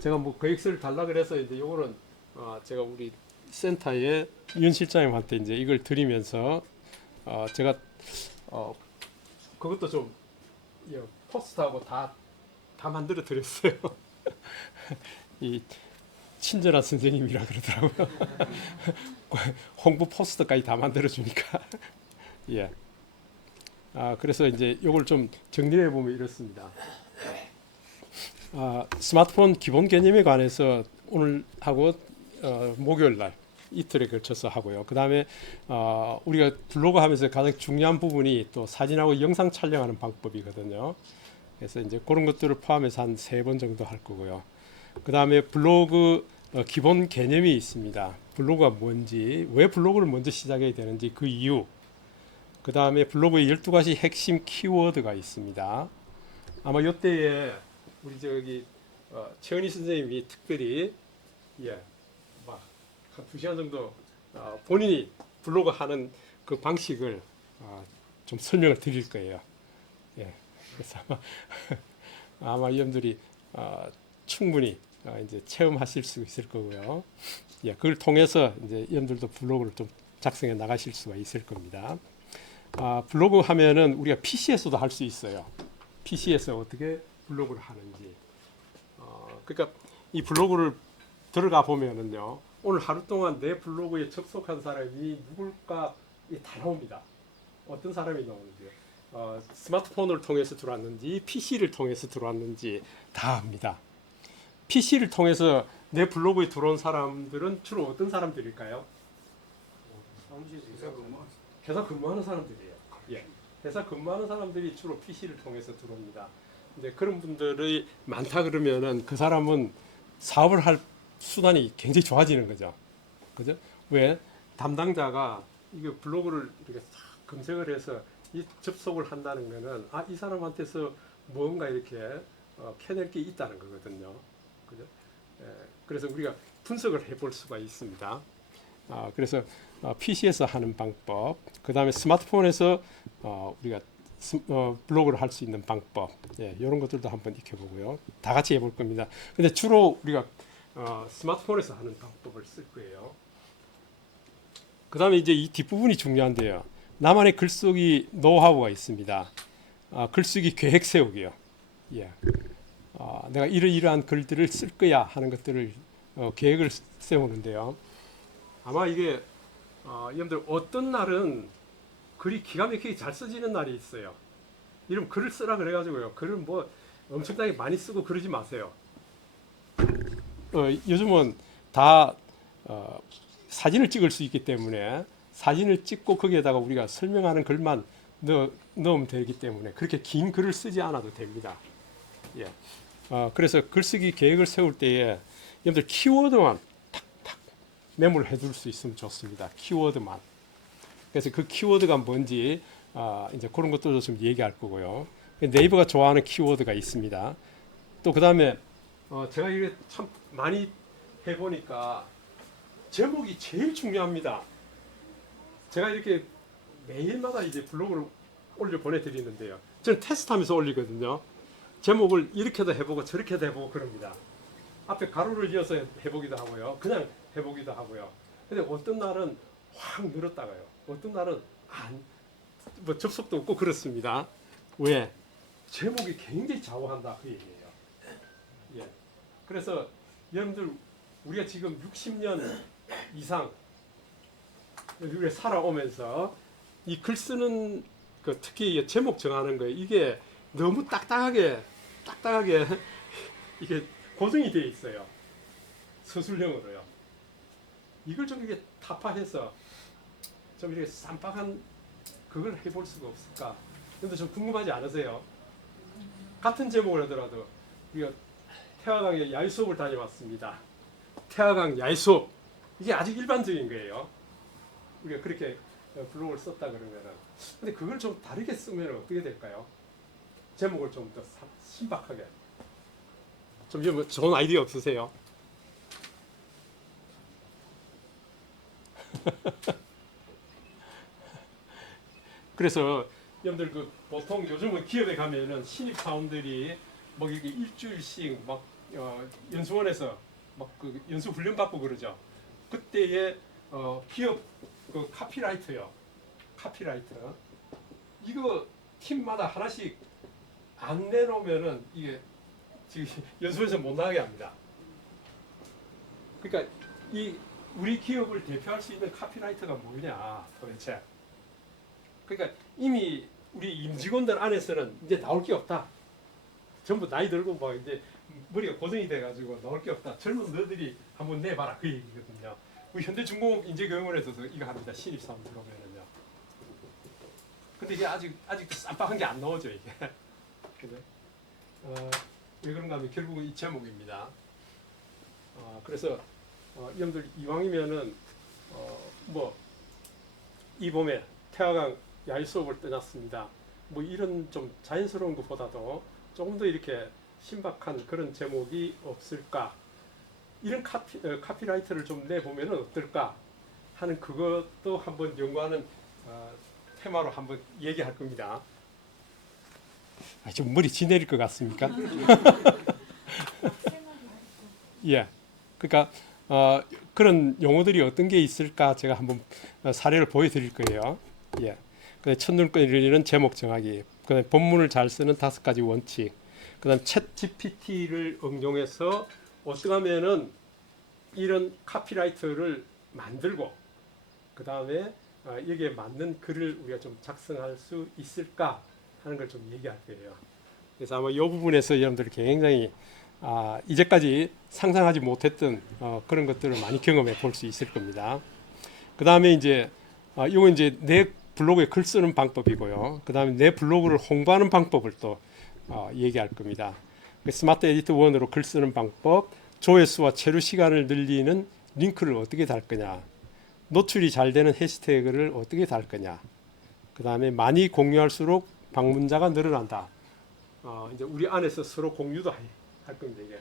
제가 뭐 계획서를 달라 그래서 이제 요거는 제가 우리 센터에 윤 실장님한테 이제 이걸 드리면서 제가 그것도 좀 포스트하고 다 만들어 드렸어요. 이 친절한 선생님이라 그러더라고요. 홍보 포스터까지 다 만들어 주니까. 예. 그래서 이제 요걸 좀 정리해 보면 이렇습니다. 스마트폰 기본 개념에 관해서 오늘 하고 목요일 날 이틀에 걸쳐서 하고요. 그 다음에 우리가 블로그 하면서 가장 중요한 부분이 또 사진하고 영상 촬영하는 방법이거든요. 그래서 이제 그런 것들을 포함해서 한 3번 정도 할 거고요. 그 다음에 블로그 기본 개념이 있습니다. 블로그가 뭔지, 왜 블로그를 먼저 시작해야 되는지 그 이유. 그 다음에 블로그의 12가지 핵심 키워드가 있습니다. 아마 이때에 우리 저기 최은희 선생님이 특별히 막 한 2시간 정도 본인이 블로그 하는 그 방식을 좀 설명을 드릴 거예요. 예, 그래서 아마 여러분들이 충분히 이제 체험하실 수 있을 거고요. 예, 그걸 통해서 이제 여러분들도 블로그를 좀 작성해 나가실 수가 있을 겁니다. 블로그 하면은 우리가 PC에서도 할 수 있어요. PC에서 어떻게 블로그를 하는지. 그러니까 이 블로그를 들어가 보면은요, 오늘 하루 동안 내 블로그에 접속한 사람이 누굴까 다 나옵니다. 어떤 사람이 나오는지, 스마트폰을 통해서 들어왔는지, PC를 통해서 들어왔는지 다 합니다. PC를 통해서 내 블로그에 들어온 사람들은 주로 어떤 사람들일까요? 회사 근무하는 사람들이에요. 예, 회사 근무하는 사람들이 주로 PC를 통해서 들어옵니다. 근데 그런 분들이 많다 그러면은 그 사람은 사업을 할 수단이 굉장히 좋아지는 거죠. 그죠? 왜? 담당자가 이거 블로그를 이렇게 싹 검색을 해서 이 접속을 한다는 거는 이 사람한테서 뭔가 이렇게 캐낼 게 있다는 거거든요. 그죠? 그래서 우리가 분석을 해볼 수가 있습니다. 그래서 PC에서 하는 방법, 그 다음에 스마트폰에서 우리가 블로그를 할 수 있는 방법, 이런 것들도 한번 익혀보고요. 다 같이 해볼 겁니다. 근데 주로 우리가 스마트폰에서 하는 방법을 쓸 거예요. 그 다음에 이제 이 뒷부분이 중요한데요. 나만의 글쓰기 노하우가 있습니다. 글쓰기 계획 세우기요. 내가 이러이러한 글들을 쓸 거야 하는 것들을 계획을 세우는데요. 아마 이게 여러분들 어떤 날은 글이 기가 막히게 잘 써지는 날이 있어요. 이러면 글을 쓰라 그래가지고요. 글을 뭐 엄청나게 많이 쓰고 그러지 마세요. 요즘은 다 사진을 찍을 수 있기 때문에 사진을 찍고 거기에다가 우리가 설명하는 글만 넣으면 되기 때문에 그렇게 긴 글을 쓰지 않아도 됩니다. 그래서 글쓰기 계획을 세울 때에 여러분들 키워드만 탁탁 메모를 해둘 수 있으면 좋습니다. 키워드만. 그래서 그 키워드가 뭔지 이제 그런 것들도 좀 얘기할 거고요. 네이버가 좋아하는 키워드가 있습니다. 또 그 다음에 제가 이게 참 많이 해보니까 제목이 제일 중요합니다. 제가 이렇게 매일마다 이제 블로그를 올려 보내드리는데요. 저는 테스트하면서 올리거든요. 제목을 이렇게도 해보고 저렇게도 해보고 그럽니다. 앞에 가로를 이어서 해보기도 하고요. 그냥 해보기도 하고요. 근데 어떤 날은 확 늘었다가요. 어떤 날은 뭐 접속도 없고 그렇습니다. 왜? 제목이 굉장히 좌우한다 그 얘기예요. 그래서 여러분들 우리가 지금 60년 이상 우리가 살아오면서 이 글 쓰는 그 특히 제목 정하는 거 이게 너무 딱딱하게 이게 고정이 되어 있어요. 서술형으로요. 이걸 좀 이렇게 타파해서 좀 이렇게 쌈박한 그걸 해볼 수가 없을까? 근데 좀 궁금하지 않으세요? 같은 제목을 하더라도 우리가 태화강에 야외 수업을 다녀왔습니다. 태화강 야외 수업 이게 아주 일반적인 거예요. 우리가 그렇게 블로그를 썼다 그러면은 근데 그걸 좀 다르게 쓰면 어떻게 될까요? 제목을 좀 더 신박하게 좀 좋은 아이디어 없으세요? 그래서 여러분들 그 보통 요즘은 기업에 가면은 신입 사원들이 뭐 이렇게 일주일씩 막 연수원에서 막 그 연수 훈련 받고 그러죠. 그때에 기업 그 카피라이터요. 카피라이터 이거 팀마다 하나씩 안 내놓으면은 이게 지금 연수원에서 못 나가게 합니다. 그러니까 이 우리 기업을 대표할 수 있는 카피라이터가 뭐냐 도대체. 그러니까 이미 우리 임직원들 안에서는 이제 나올 게 없다. 전부 나이 들고 뭐 이제 머리가 고정이 돼가지고 나올 게 없다. 젊은 너들이 한번 내봐라 그 얘기거든요. 우리 현대중공업 인재경영원에서도 이거 합니다. 신입사원 들어오면은요. 근데 이게 아직도 쌈박한 게 안 나오죠 이게. 그죠? 왜 그런가 하면 결국은 이 제목입니다. 그래서 여러분들 이왕이면은 뭐 이 봄에 태화강 야외 수업을 떠났습니다. 뭐 이런 좀 자연스러운 것보다도 조금 더 이렇게 신박한 그런 제목이 없을까? 이런 카피라이터를 좀 내보면 어떨까? 하는 그것도 한번 연구하는 테마로 한번 얘기할 겁니다. 좀 머리 지내릴 것 같습니까? 예, 그러니까 그런 용어들이 어떤 게 있을까 제가 한번 사례를 보여드릴 거예요. 예, 첫눈길이는 제목 정하기, 그다음에 본문을 잘 쓰는 5가지 원칙, 그다음 챗 GPT를 응용해서 어떻게 하면은 이런 카피라이터를 만들고 그다음에 여기에 맞는 글을 우리가 좀 작성할 수 있을까 하는 걸 좀 얘기할 거예요. 그래서 아마 이 부분에서 여러분들이 굉장히 이제까지 상상하지 못했던 그런 것들을 많이 경험해 볼 수 있을 겁니다. 그 다음에 이제 이건 이제 내 블로그에 글 쓰는 방법이고요. 그 다음에 내 블로그를 홍보하는 방법을 또 얘기할 겁니다. 스마트 에디터 1으로 글 쓰는 방법, 조회수와 체류 시간을 늘리는 링크를 어떻게 달 거냐, 노출이 잘 되는 해시태그를 어떻게 달 거냐, 그 다음에 많이 공유할수록 방문자가 늘어난다. 이제 우리 안에서 서로 공유도 할 겁니다. 이게.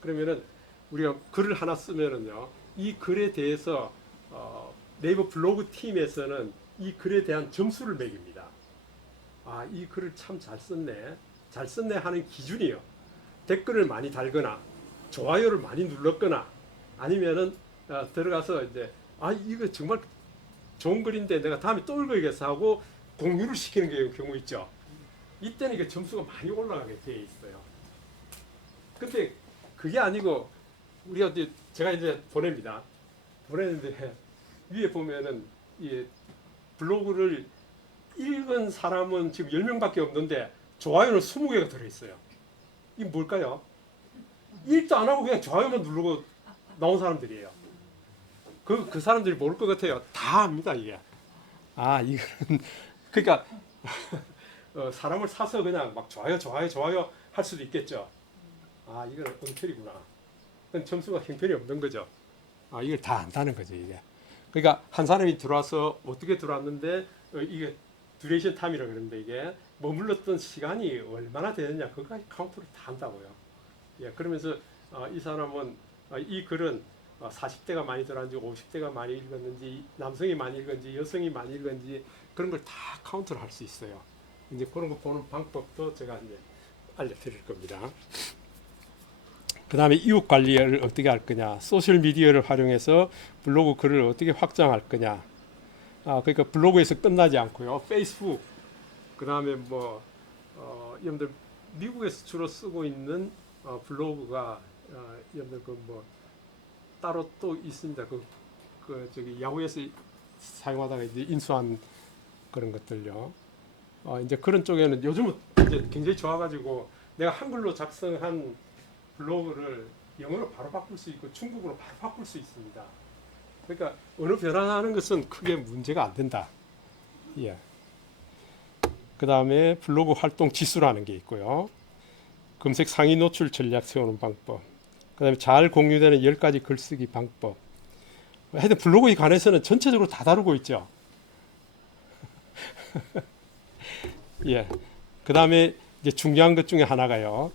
그러면은 우리가 글을 하나 쓰면은요, 이 글에 대해서 네이버 블로그 팀에서는 이 글에 대한 점수를 매깁니다. 이 글을 참 잘 썼네 하는 기준이요. 댓글을 많이 달거나 좋아요를 많이 눌렀거나 아니면은 들어가서 이제 이거 정말 좋은 글인데 내가 다음에 또 읽어야겠어 하고 공유를 시키는 경우 있죠. 이때는 이게 점수가 많이 올라가게 돼 있어요. 근데 그게 아니고 우리가 이제 제가 이제 보냅니다. 보내는데 위에 보면은 이 블로그를 읽은 사람은 지금 10명밖에 없는데 좋아요는 20개가 들어있어요. 이게 뭘까요? 읽도 안 하고 그냥 좋아요만 누르고 나온 사람들이에요. 그 사람들이 모를 것 같아요. 다 압니다, 이게. 이거는 그러니까 사람을 사서 그냥 막 좋아요 할 수도 있겠죠. 이건 엉터리구나. 그건 점수가 형편이 없는 거죠. 이걸 다 안다는 거죠, 이게. 그러니까 한 사람이 들어와서 어떻게 들어왔는데 이게 듀레이션 타임이라고 그러는데 이게 머물렀던 시간이 얼마나 되느냐 그거까지 카운트를 다 한다고요. 예, 그러면서 이 사람은 이 글은 40대가 많이 들어왔는지 50대가 많이 읽었는지 남성이 많이 읽었는지 여성이 많이 읽었는지 그런 걸 다 카운트를 할 수 있어요. 이제 그런 거 보는 방법도 제가 이제 알려드릴 겁니다. 그 다음에 이웃 관리를 어떻게 할 거냐, 소셜 미디어를 활용해서 블로그 글을 어떻게 확장할 거냐. 그러니까 블로그에서 끝나지 않고요. 페이스북, 그 다음에 여러분들 미국에서 주로 쓰고 있는 블로그가 여러분들 따로 또 있습니다. 저기 야후에서 사용하다가 이제 인수한 그런 것들요. 이제 그런 쪽에는 요즘은 이제 굉장히 좋아가지고 내가 한글로 작성한 블로그를 영어로 바로 바꿀 수 있고 중국어로 바로 바꿀 수 있습니다. 그러니까 언어 변환하는 것은 크게 문제가 안 된다. 예. 그 다음에 블로그 활동 지수라는 게 있고요. 검색 상위 노출 전략 세우는 방법. 그 다음에 잘 공유되는 10가지 글쓰기 방법. 하여튼 블로그에 관해서는 전체적으로 다 다루고 있죠. 예. 그 다음에 이제 중요한 것 중에 하나가요.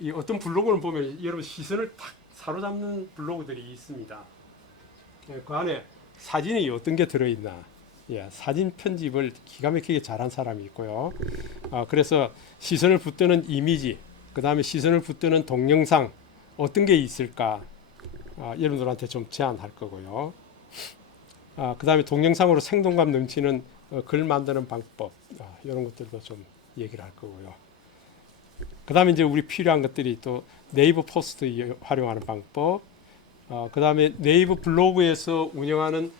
이 어떤 블로그를 보면 여러분 시선을 탁 사로잡는 블로그들이 있습니다. 그 안에 사진이 어떤 게 들어있나. 예, 사진 편집을 기가 막히게 잘한 사람이 있고요. 그래서 시선을 붙드는 이미지, 그 다음에 시선을 붙드는 동영상 어떤 게 있을까 여러분들한테 좀 제안할 거고요. 그 다음에 동영상으로 생동감 넘치는 글 만드는 방법 이런 것들도 좀 얘기를 할 거고요. 그 다음에 이제 우리 필요한 것들이 또 네이버 포스트 활용하는 방법, 그 다음에 네이버 블로그에서 운영하는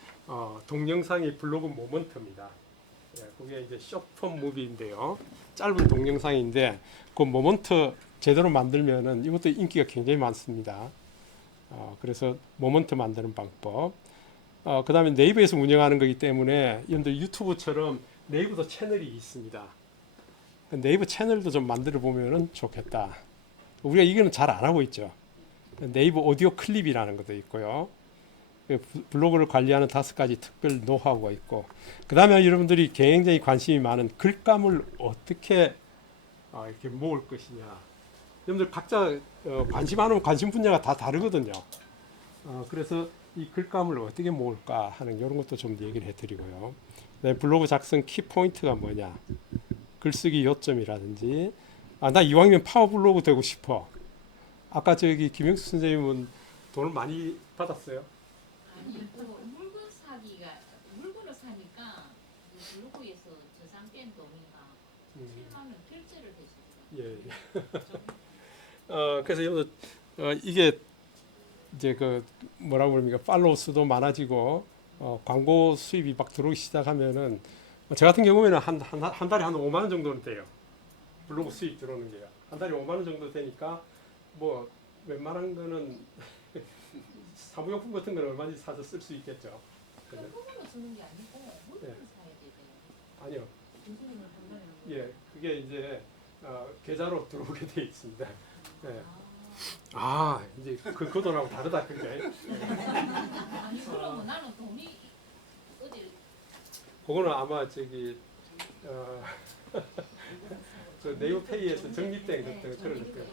동영상이 블로그 모먼트입니다. 예, 그게 이제 숏폼 무비인데요. 짧은 동영상인데 그 모먼트 제대로 만들면은 이것도 인기가 굉장히 많습니다. 그래서 모먼트 만드는 방법. 그 다음에 네이버에서 운영하는 거기 때문에 여러분들 유튜브처럼 네이버도 채널이 있습니다. 네이버 채널도 좀 만들어 보면은 좋겠다. 우리가 이거는 잘 안 하고 있죠. 네이버 오디오 클립이라는 것도 있고요. 블로그를 관리하는 5가지 특별 노하우가 있고, 그 다음에 여러분들이 굉장히 관심이 많은 글감을 어떻게 이렇게 모을 것이냐. 여러분들 각자 관심하는 관심 분야가 다 다르거든요. 그래서 이 글감을 어떻게 모을까 하는 이런 것도 좀 얘기를 해드리고요. 그다음에 블로그 작성 키 포인트가 뭐냐, 글쓰기 요점이라든지, 나 이왕이면 파워 블로그 되고 싶어. 아까 저기 김영수 선생님은 돈을 많이 받았어요. 아니 물건을 사니까 그 블로그에서 저장된 돈이가 7만 원 결제를 해주더라고요. 예. 그래서 여러분 이게 이제 그 뭐라고 그럽니까, 팔로우 수도 많아지고 광고 수입이 막 들어오기 시작하면은 저 같은 경우에는 한 달에 한 5만 원 정도는 돼요. 블로그 수입 들어오는 게요. 한 달에 5만 원 정도 되니까 뭐 웬만한 거는 사무용품 같은 거는 얼마든지 사서 쓸 수 있겠죠. 현금으로 쓰는 게 아니고 물건을 예. 사야 되대요. 아니요. 현금을 한다면. 예, 그게 이제 계좌로 들어오게 돼 있습니다. 예. 이제 그 돈하고 다르다 그게. 아니 그러면 나는 돈이 어디 그거는 아마 저기 저 네이버페이에서 적립된 그런 것들.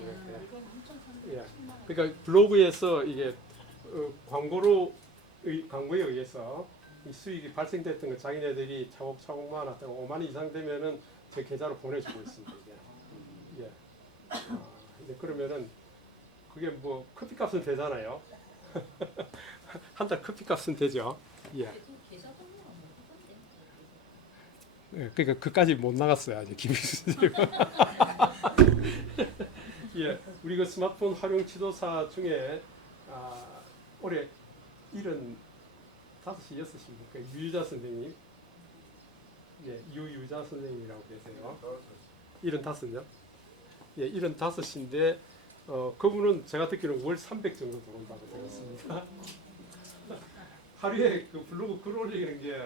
예. 그러니까 블로그에서 이게 광고에 의해서 이 수익이 발생됐던 거 자기네들이 차곡차곡 모아놨다가 5만 원 이상 되면은 제 계좌로 보내주고 있습니다. 이제. 예. 이제 그러면은 그게 뭐 커피값은 되잖아요. 한 달 커피값은 되죠. 예. 그 계좌 번호가 뭐던데? 예, 그러니까 그까지 못 나갔어요 아직 김희수 선생님. 예, 우리 그 스마트폰 활용 지도사 중에 올해 75이 6입니까? 유유자 선생님, 예, 유유자 선생님이라고 계세요. 75요? 예, 75인데 그분은 제가 듣기로는 월 300 정도 들어온다고 들었습니다. 하루에 그 블로그 글 올리는 게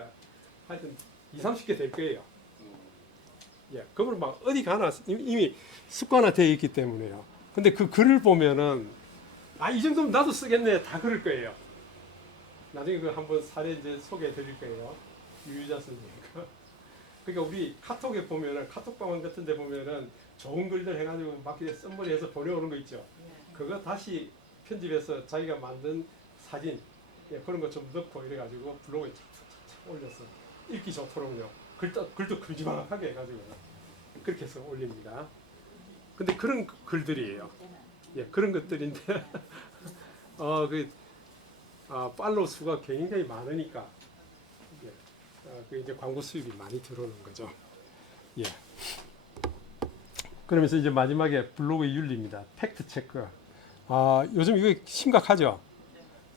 하여튼 20-30개 될 거예요. 예, 그걸 막 어디 가나 이미 습관화되어 있기 때문에요. 근데 그 글을 보면은 이 정도면 나도 쓰겠네 다 그럴 거예요. 나중에 그 한번 사례 이제 소개해 드릴 거예요. 유유자 선생님. 그러니까 우리 카톡에 보면은 카톡방원 같은 데 보면은 좋은 글들 해가지고 막 썸머리해서 보내오는 거 있죠. 그거 다시 편집해서 자기가 만든 사진, 예, 그런 거 좀 넣고 이래가지고 블로그에 착착착 올려서 읽기 좋도록요. 글도 큼지막하게 해가지고 그렇게 해서 올립니다. 근데 그런 글들이에요. 예, 그런 것들인데 팔로우 수가 굉장히 많으니까 예, 그 이제 광고 수입이 많이 들어오는 거죠. 예. 그러면서 이제 마지막에 블로그의 윤리입니다. 팩트 체크. 요즘 이거 심각하죠.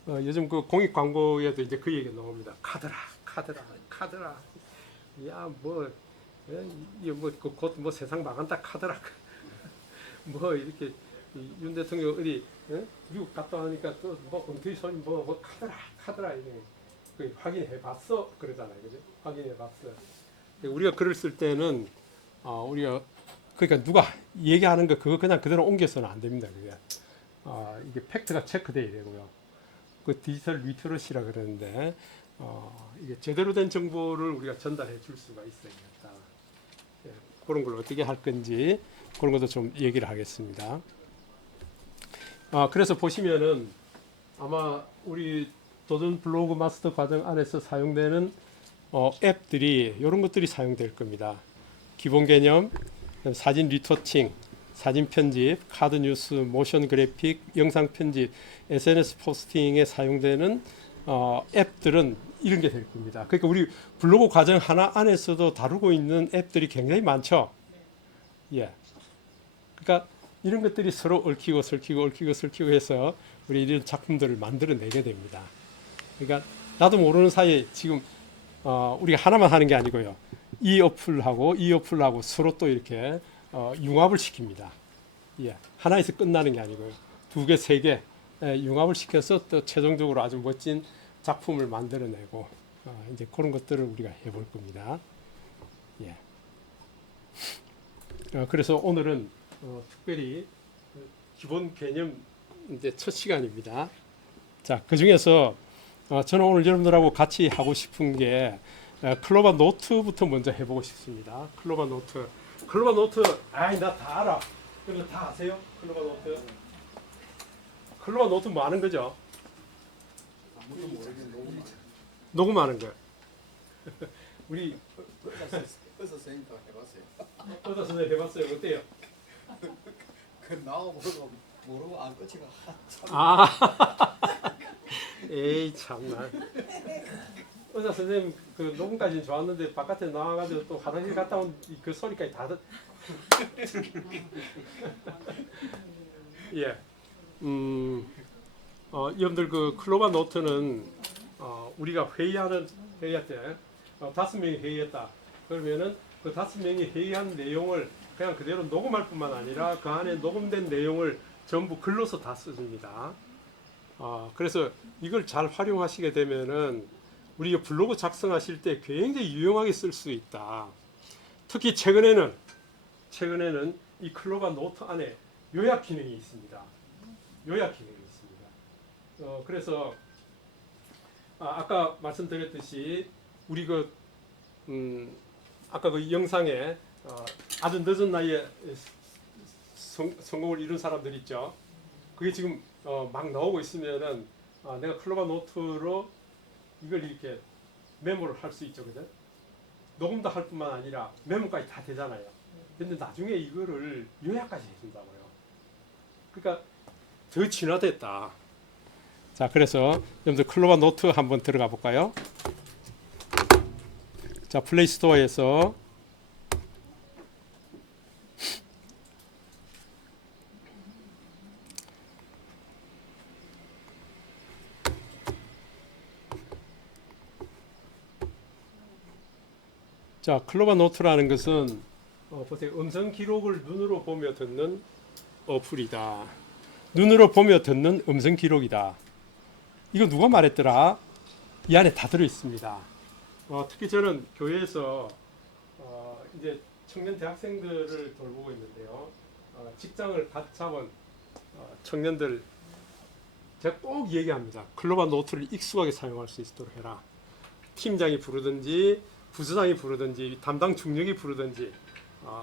요즘 그 공익 광고에도 이제 그 얘기가 나옵니다. 카드라. 야, 곧 뭐 세상 망한다 카드라. 뭐 이렇게 윤 대통령 어디 미국 갔다 오니까 또 뭐 엉터리 소리 뭐 카드라 이게 그 확인해봤어 그러잖아요, 그죠? 확인해봤어. 우리가 글을 쓸 때는 우리가 그러니까 누가 얘기하는 거 그거 그냥 그대로 옮겨서는 안 됩니다. 그게 이게 팩트가 체크돼야 되고요. 그 디지털 리터러시라 그러는데 이게 제대로 된 정보를 우리가 전달해 줄 수가 있어야겠다. 예, 그런 걸 어떻게 할 건지 그런 것도 좀 얘기를 하겠습니다. 그래서 보시면은 아마 우리 도전 블로그 마스터 과정 안에서 사용되는 앱들이 이런 것들이 사용될 겁니다. 기본 개념, 사진 리터칭, 사진 편집, 카드 뉴스, 모션 그래픽, 영상 편집, SNS 포스팅에 사용되는 앱들은 이런 게 될 겁니다. 그러니까 우리 블로그 과정 하나 안에서도 다루고 있는 앱들이 굉장히 많죠. 예. 그러니까 이런 것들이 서로 얽히고 설키고 해서 우리 이런 작품들을 만들어내게 됩니다. 그러니까 나도 모르는 사이에 지금 우리가 하나만 하는 게 아니고요. 이 어플하고 서로 또 이렇게 융합을 시킵니다. 예, 하나에서 끝나는 게 아니고요. 2개, 3개 융합을 시켜서 또 최종적으로 아주 멋진 작품을 만들어내고 이제 그런 것들을 우리가 해볼 겁니다. 예. 그래서 오늘은 특별히 기본 개념 이제 첫 시간입니다. 자, 그 중에서 저는 오늘 여러분들하고 같이 하고 싶은 게 클로바 노트부터 먼저 해보고 싶습니다. 클로바 노트. 클로바 노트, 아이 나 다 알아. 여러분 다 아세요? 클로바 노트. 클로바 노트 뭐 하는 거죠? 아무도 모르겠는 너무 녹음하는 거. 우리 의사 선생님도 해봤어요. 어떤 선생님 해봤어요? 어때요? 그 나와보고 모르고 안 끝이가 한참. 아, 에이 참나. 의사 선생님 그 녹음까지는 좋았는데 바깥에 나와가지고 또 화장실 갔다 온 그 소리까지 다 듣. 예. 여러분들 그 클로바 노트는 우리가 회의할 때 5명이 회의했다. 그러면은 그 5명이 회의한 내용을 그냥 그대로 녹음할 뿐만 아니라 그 안에 녹음된 내용을 전부 글로서 다 써줍니다. 그래서 이걸 잘 활용하시게 되면은 우리가 블로그 작성하실 때 굉장히 유용하게 쓸 수 있다. 특히 최근에는 이 클로바 노트 안에 요약 기능이 있습니다. 요약 기능이 있습니다. 그래서 아까 말씀드렸듯이 우리 아까 그 영상에 아주 늦은 나이에 성공을 이룬 사람들 있죠. 그게 지금 막 나오고 있으면은 내가 클로바 노트로 이걸 이렇게 메모를 할 수 있죠, 그죠? 녹음도 할 뿐만 아니라 메모까지 다 되잖아요. 근데 나중에 이거를 요약까지 해준다고요. 그러니까 더 진화됐다. 자, 그래서 여러분들 클로바 노트 한번 들어가 볼까요? 자, 플레이 스토어에서 자, 클로바 노트라는 것은 보세요. 음성 기록을 눈으로 보며 듣는 어플이다. 눈으로 보며 듣는 음성 기록이다. 이거 누가 말했더라? 이 안에 다 들어 있습니다. 특히 저는 교회에서 이제 청년 대학생들을 돌보고 있는데요. 직장을 갓 잡은 청년들 제가 꼭 얘기합니다. 클로바 노트를 익숙하게 사용할 수 있도록 해라. 팀장이 부르든지 부서장이 부르든지 담당 중령이 부르든지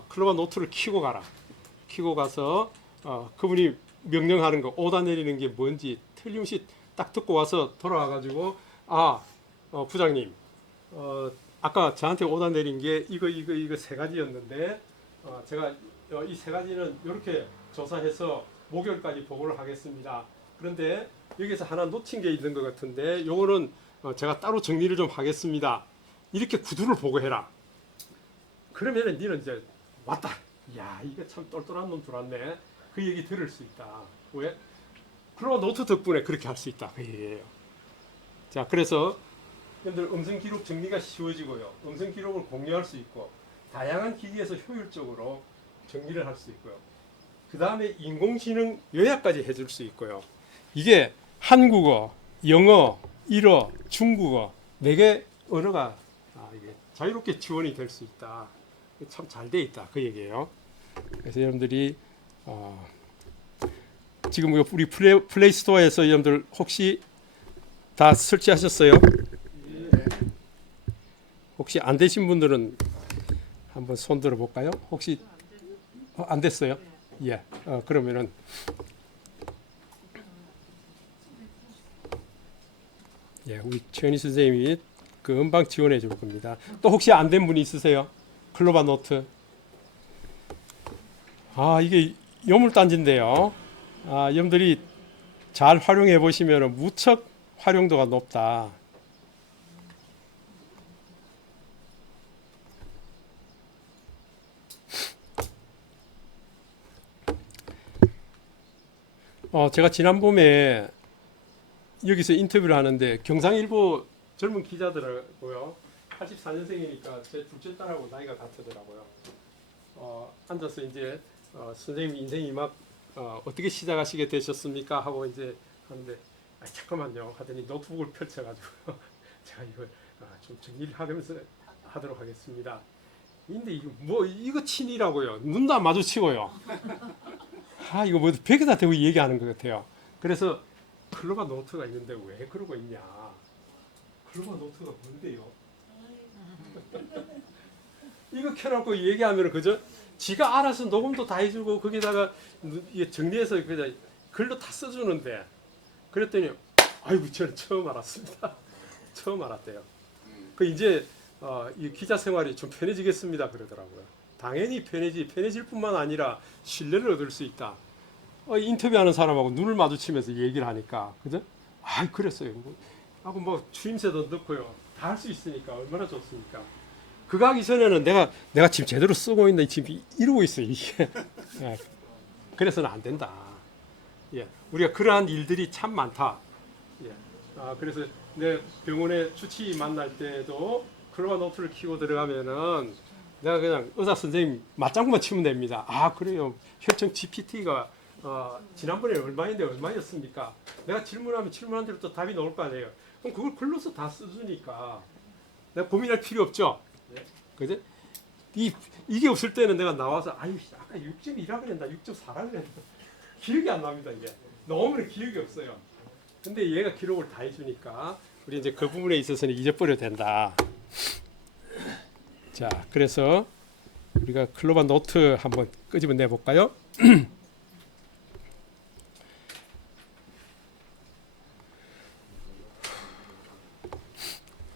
클로바 노트를 키고 가라. 키고 가서 그분이 명령하는 거 오다 내리는 게 뭔지 틀림없이 딱 듣고 와서 돌아와가지고 부장님 아까 저한테 오다 내린 게 이거 세 가지였는데 제가 이 세 가지는 이렇게 조사해서 목요일까지 보고를 하겠습니다. 그런데 여기서 하나 놓친 게 있는 것 같은데 요거는 제가 따로 정리를 좀 하겠습니다. 이렇게 구두를 보고해라. 그러면은 니는 이제 왔다. 야, 이거 참 똘똘한 놈 들어왔네. 그 얘기 들을 수 있다. 왜? 클로바 노트 덕분에 그렇게 할 수 있다. 그 얘기예요. 자, 그래서 여러분들 음성 기록 정리가 쉬워지고요. 음성 기록을 공유할 수 있고 다양한 기기에서 효율적으로 정리를 할 수 있고요. 그 다음에 인공지능 요약까지 해줄 수 있고요. 이게 한국어, 영어, 일어, 중국어 4개 언어가 이게 자유롭게 지원이 될 수 있다. 참 잘 돼 있다. 그 얘기예요. 그래서 여러분들이 지금 우리 플레이 스토어에서 여러분들 혹시 다 설치하셨어요? 혹시 안 되신 분들은 한번 손 들어 볼까요? 혹시 안 됐어요? 예. 그러면은 예, 우리 최은희 선생님이 금방 지원해 줄 겁니다. 또 혹시 안 된 분이 있으세요? 클로바 노트. 이게 요물단지인데요. 여러분들이 잘 활용해 보시면 무척 활용도가 높다. 제가 지난 봄에 여기서 인터뷰를 하는데 경상일보 젊은 기자들하고요. 84년생이니까 제 둘째 딸하고 나이가 같더라고요. 앉아서 이제 선생님 인생이 막 어떻게 시작하시게 되셨습니까? 하고 이제 하는데 잠깐만요 하더니 노트북을 펼쳐가지고 제가 이걸 좀 정리를 하면서 하도록 하겠습니다. 근데 이거 친이라고요. 눈도 안 마주치고요. 이거 뭐 벽에다 대고 얘기하는 것 같아요. 그래서 클로바 노트가 있는데 왜 그러고 있냐? 클로바 노트가 뭔데요? 이거 켜놓고 얘기하면 그저 지가 알아서 녹음도 다 해주고 거기다가 이게 정리해서 그냥 글로 다 써주는데 그랬더니 아이고 저는 처음 알았습니다. 처음 알았대요. 그 이제 이 기자 생활이 좀 편해지겠습니다 그러더라고요. 당연히 편해질 뿐만 아니라 신뢰를 얻을 수 있다. 인터뷰하는 사람하고 눈을 마주치면서 얘기를 하니까 그죠? 아 그랬어요. 하고 뭐 추임새도 넣고요. 다 할 수 있으니까 얼마나 좋습니까? 그거 하기 전에는 내가 지금 제대로 쓰고 있나 지금 이러고 있어요 이게. 예. 그래서는 안 된다. 예. 우리가 그러한 일들이 참 많다. 예. 그래서 내 병원에 주치의 만날 때도 클로바 노트를 키고 들어가면은 내가 그냥 의사 선생님 맞장구만 치면 됩니다. 아 그래요. 혈청 GPT가 지난번에 얼마였습니까? 내가 질문하면 질문한 대로 또 답이 나올 거 아니에요. 그럼 그걸 글로서 다 써주니까 내가 고민할 필요 없죠. 그죠? 이게 없을 때는 내가 나와서 아유 아까 6.2라 그랬나 6.4라 그랬나 기억이 안 납니다. 이게 너무 기억이 없어요. 근데 얘가 기록을 다 해주니까 우리 이제 그 부분에 있어서는 잊어버려도 된다. 자, 그래서 우리가 클로바 노트 한번 끄집어내 볼까요?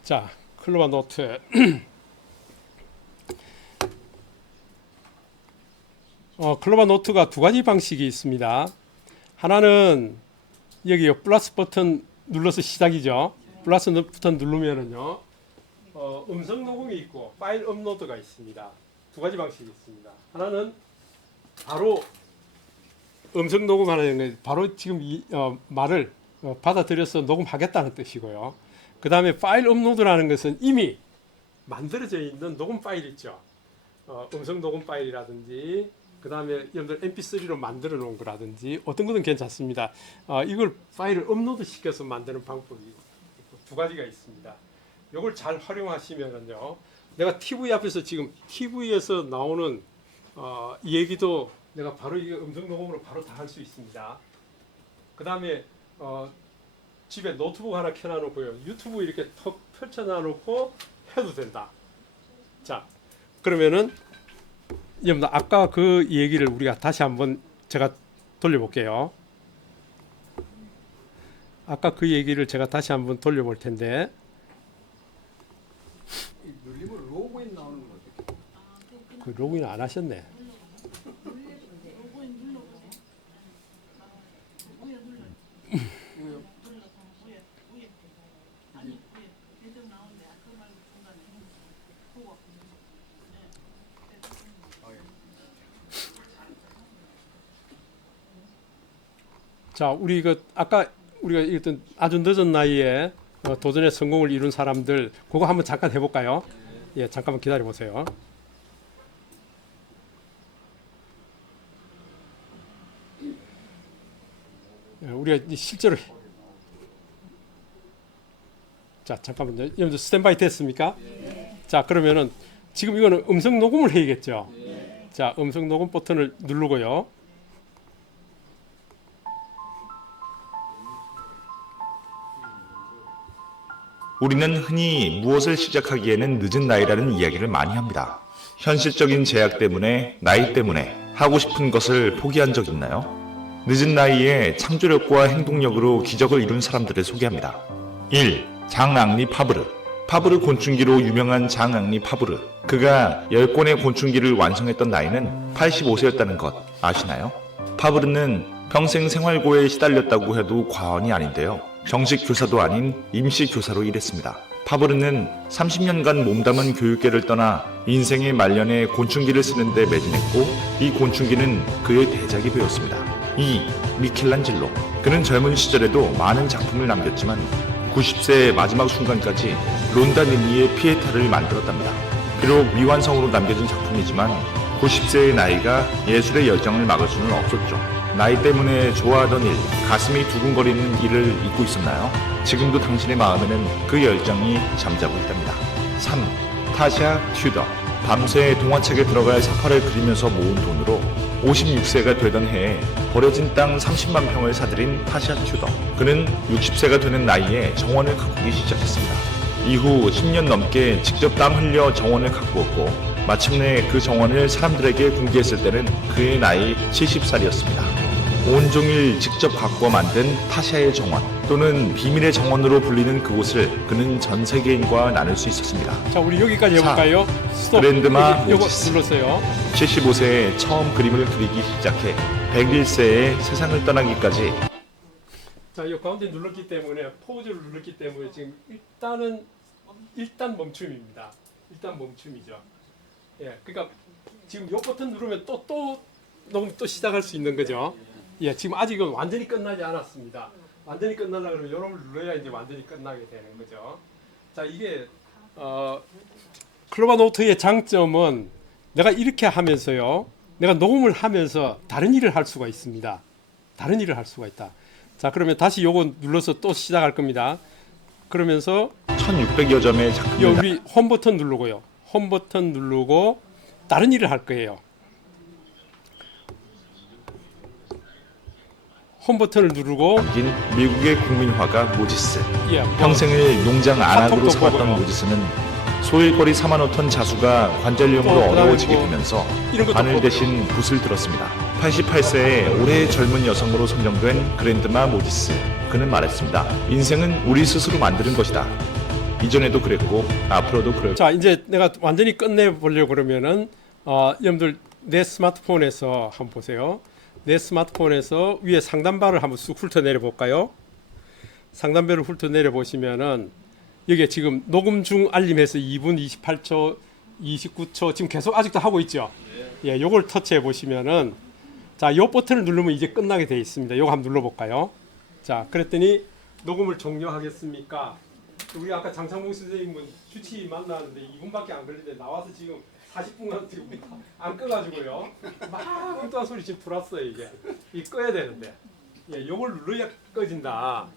자, 클로바 노트. 클로바 노트가 두 가지 방식이 있습니다. 하나는 여기 플러스 버튼 눌러서 시작이죠. 플러스 버튼 누르면은요, 음성 녹음이 있고 파일 업로드가 있습니다. 두 가지 방식이 있습니다. 하나는 바로 음성 녹음하는 게 바로 지금 말을 받아들여서 녹음하겠다는 뜻이고요. 그 다음에 파일 업로드라는 것은 이미 만들어져 있는 녹음 파일 있죠. 음성 녹음 파일이라든지 그 다음에 여러분들 mp3로 만들어 놓은 거라든지 어떤 것은 괜찮습니다. 이걸 파일을 업로드 시켜서 만드는 방법이 두 가지가 있습니다. 이걸 잘 활용하시면은요, 내가 TV 앞에서 지금 TV에서 나오는 이 얘기도 내가 바로 이 음성 녹음으로 바로 다 할 수 있습니다. 그 다음에 집에 노트북 하나 켜놔놓고요, 유튜브 이렇게 턱 펼쳐놔놓고 해도 된다. 자, 그러면은 여러분들 아까 그 얘기를 우리가 다시 한번 제가 돌려볼게요. 아까 그 얘기를 제가 다시 한번 돌려볼 텐데, 눌리면 로그인 나오는 건 어떻게? 그 로그인 안 하셨네. 자, 우리 아까 우리가 읽었던 아주 늦은 나이에 도전의 성공을 이룬 사람들, 그거 한번 잠깐 해볼까요? 예, 잠깐만 기다려 보세요. 우리가 실제로 자, 잠깐만요. 여러분들 스탠바이 됐습니까? 자, 그러면은 지금 이거는 음성 녹음을 해야겠죠. 자, 음성 녹음 버튼을 누르고요. 우리는 흔히 무엇을 시작하기에는 늦은 나이라는 이야기를 많이 합니다. 현실적인 제약 때문에, 나이 때문에 하고 싶은 것을 포기한 적 있나요? 늦은 나이에 창조력과 행동력으로 기적을 이룬 사람들을 소개합니다. 1. 장앙리 파브르. 파브르 곤충기로 유명한 장앙리 파브르. 그가 10권의 곤충기를 완성했던 나이는 85세였다는 것 아시나요? 파브르는 평생 생활고에 시달렸다고 해도 과언이 아닌데요. 정식 교사도 아닌 임시 교사로 일했습니다. 파브르는 30년간 몸담은 교육계를 떠나 인생의 말년에 곤충기를 쓰는데 매진했고, 이 곤충기는 그의 대작이 되었습니다. 2. 미켈란젤로. 그는 젊은 시절에도 많은 작품을 남겼지만 90세의 마지막 순간까지 론다니니의 피에타를 만들었답니다. 비록 미완성으로 남겨진 작품이지만 90세의 나이가 예술의 열정을 막을 수는 없었죠. 나이 때문에 좋아하던 일, 가슴이 두근거리는 일을 잊고 있었나요? 지금도 당신의 마음에는 그 열정이 잠자고 있답니다. 3. 타샤 튜더. 밤새 동화책에 들어갈 사파를 그리면서 모은 돈으로 56세가 되던 해에 버려진 땅 30만 평을 사들인 타샤 튜더. 그는 60세가 되는 나이에 정원을 가꾸기 시작했습니다. 이후 10년 넘게 직접 땀 흘려 정원을 가꾸었고 마침내 그 정원을 사람들에게 공개했을 때는 그의 나이 70살이었습니다. 온종일 직접 가꾸어 만든 타샤의 정원 또는 비밀의 정원으로 불리는 그곳을 그는 전 세계인과 나눌 수 있었습니다. 자, 우리 여기까지 해볼까요? 스톱. 그랜드마 요거 모지스. 눌렀어요. 75세에 처음 그림을 그리기 시작해 101세에 세상을 떠나기까지 자, 이 가운데 눌렀기 때문에 포즈를 눌렀기 때문에 지금 일단 멈춤입니다. 일단 멈춤이죠. 예, 그러니까 지금 요 버튼 누르면 또 녹음 또 시작할 수 있는 거죠. 예, 지금 아직은 완전히 끝나지 않았습니다. 완전히 끝나려고 그러면 요놈을 눌러야 이제 완전히 끝나게 되는 거죠. 자, 이게 클로바 노트의 장점은 내가 이렇게 하면서요, 내가 녹음을 하면서 다른 일을 할 수가 있습니다. 다른 일을 할 수가 있다. 자, 그러면 다시 요거 눌러서 또 시작할 겁니다. 그러면서 1600여 점의 작품을 여기 홈 버튼 누르고요. 홈 버튼 누르고 다른 일을 할 거예요. 홈 버튼을 누르고 남긴 미국의 국민화가 모지스. 예, 평생을 농장 안악으로 카톡도 살았던 보고요. 모지스는 소일거리 4만 5톤 자수가 관절염으로 또 그다음에 어려워지게 뭐 되면서 이런 것도 바늘 보고요. 대신 붓을 들었습니다. 88세의 올해의 젊은 여성으로 선정된 그랜드마 모지스. 그는 말했습니다. 인생은 우리 스스로 만드는 것이다. 이전에도 그랬고 앞으로도 그럴 자, 이제 내가 완전히 끝내보려고 그러면은 여러분들 내 스마트폰에서 한번 보세요. 내 스마트폰에서 위에 상단바를 한번 쑥 훑어내려 볼까요? 상단바를 훑어내려 보시면은 여기에 지금 녹음 중 알림해서 2분 28초 29초 지금 계속 아직도 하고 있죠. 예, 요걸 터치해 보시면은 자, 요 버튼을 누르면 이제 끝나게 돼 있습니다. 요거 한번 눌러 볼까요? 자, 그랬더니 녹음을 종료하겠습니까? 우리 아까 장창봉 선생님은 주치 만나는데 2분밖에 안 걸리는데 나와서 지금 40분간 지금 안 꺼가지고요. 막 엉뚱한 소리 지금 들었어요. 이게 꺼야 되는데. 예, 요걸 눌러야 꺼진다.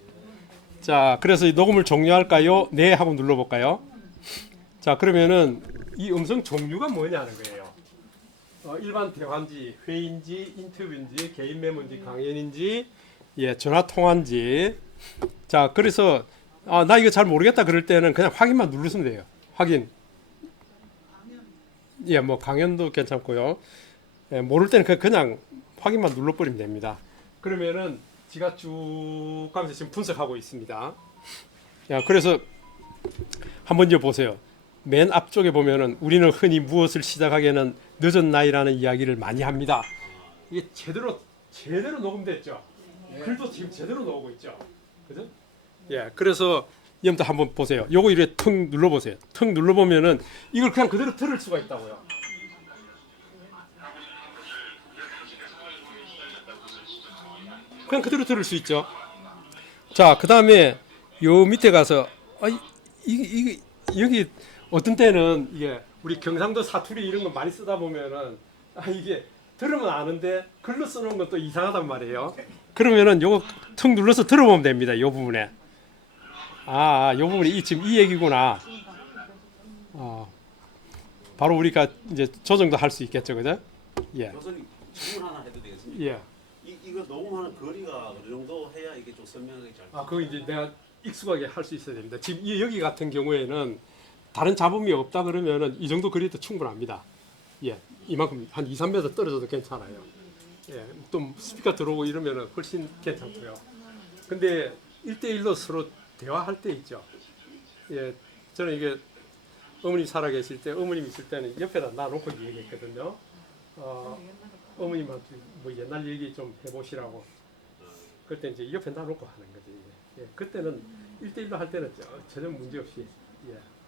자, 그래서 이 녹음을 종료할까요? 네 하고 눌러볼까요? 자, 그러면은 이 음성 종류가 뭐냐는 거예요. 일반 대화인지, 회의인지, 인터뷰인지, 개인 메모인지, 강연인지, 예, 전화 통화인지. 자, 그래서 나 이거 잘 모르겠다 그럴 때는 그냥 확인만 누르시면 돼요. 확인. 예, 뭐 강연도 괜찮고요. 예, 모를 때는 그냥 확인만 눌러버리면 됩니다. 그러면은 제가 쭉 가면서 지금 분석하고 있습니다. 야, 그래서 한번 이제 보세요. 맨 앞쪽에 보면은 우리는 흔히 무엇을 시작하기에는 늦은 나이라는 이야기를 많이 합니다. 이게 제대로 녹음됐죠. 글도 지금 제대로 나오고 있죠. 그죠? 예, 그래서 여러분들 한번 보세요. 요거 이렇게 턱 눌러보세요. 턱 눌러보면은 이걸 그냥 그대로 들을 수가 있다고요. 그냥 그대로 들을 수 있죠. 자, 그 다음에 요 밑에 가서 이게 여기 어떤 때는 이게 우리 경상도 사투리 이런 거 많이 쓰다 보면은 이게 들으면 아는데 글로 써놓은 건 또 이상하단 말이에요. 그러면은 요거 턱 눌러서 들어보면 됩니다. 요 부분에. 요 부분이 지금 이 얘기구나. 바로 우리가 이제 조정도 할 수 있겠죠, 그죠? 예. 교수님 질문 하나 해도 되겠습니까? 예. 이거 녹음하는 거리가 어느 정도 해야 이게 좀 선명하게 잘. 그거 이제 내가 익숙하게 할 수 있어야 됩니다. 지금 여기 같은 경우에는 다른 잡음이 없다 그러면은 이 정도 거리도 충분합니다. 예. 이만큼 한 2, 3m 떨어져도 괜찮아요. 예. 또 스피커 들어오고 이러면은 훨씬 괜찮고요. 근데 1대1로 서로 대화할 때 있죠. 예. 저는 이게 어머님 살아 계실 때, 어머님 있을 때는 옆에다 놔놓고 얘기했거든요. 어머님한테 뭐 옛날 얘기 좀 해보시라고. 그때 이제 옆에 놔놓고 하는 거지. 예. 그때는 1대1로 할 때는 전혀 문제 없이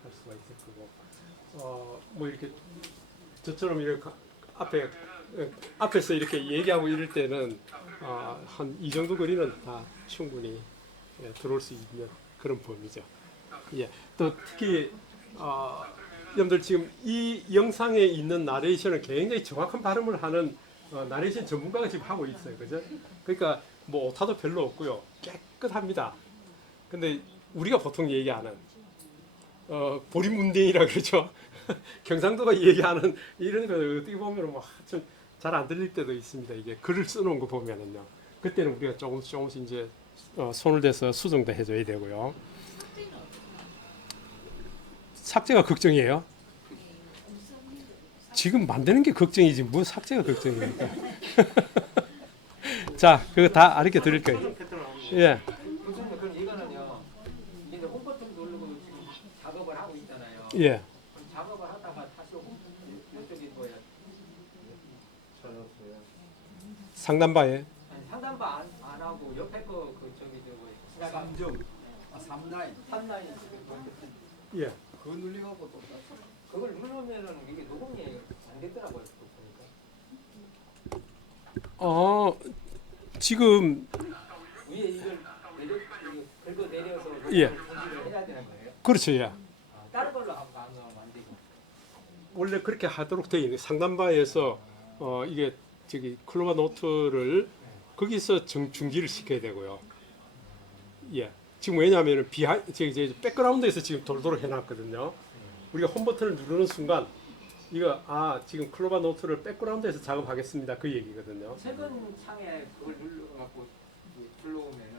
할 수가 있을 거고. 뭐 이렇게 저처럼 이렇게 앞에서 이렇게 얘기하고 이럴 때는 한 이 정도 거리는 다 충분히 들어올 수 있는 그런 범위죠. 예. 또 특히 여러분들 지금 이 영상에 있는 나레이션은 굉장히 정확한 발음을 하는 나레이션 전문가가 지금 하고 있어요. 그죠? 그러니까 뭐 오타도 별로 없고요. 깨끗합니다. 근데 우리가 보통 얘기하는 보리문댕이라 그러죠. 경상도가 얘기하는 이런 거 어떻게 보면 뭐 좀 잘 안 들릴 때도 있습니다. 이게 글을 써놓은 거 보면은요. 그때는 우리가 조금씩 이제 손을 대서 수정도 해줘야 되고요. 삭제가 걱정이에요. 지금 만드는 게 걱정이지 뭐 삭제가 걱정입니까? 자, 그거 다 알려 드릴 거예요. 예. 교수님 그럼 이거는요. 이제 홈 버튼 누르고 지금 작업을 하고 있잖아요. 예. 그럼 작업을 하다가 다시 이쪽이 뭐예요? 상단바에 아니, 상단바 안 하고 옆에 거 그 저기 저 뭐예요? 3점, 3라인. 3라인 예. 그거 눌리고 또 그걸 누르면은 이게 녹음이 안 되더라고요. 그거 보니까. 지금 위에 이걸 긁어 내려서 예. 분리를 해야 되는 거예요. 그렇죠. 예. 다른 걸로 하고 안 되고. 원래 그렇게 하도록 되어 있는 상단바에서 이게 저기 클로바 노트를 거기서 중지를 시켜야 되고요. 예. 지금 왜냐하면 저기 백그라운드에서 지금 돌도록 해놨거든요. 우리가 홈 버튼을 누르는 순간 이거 지금 클로바 노트를 백그라운드에서 작업하겠습니다. 그 얘기거든요. 최근 창에 그걸 눌러갖고 불러오면은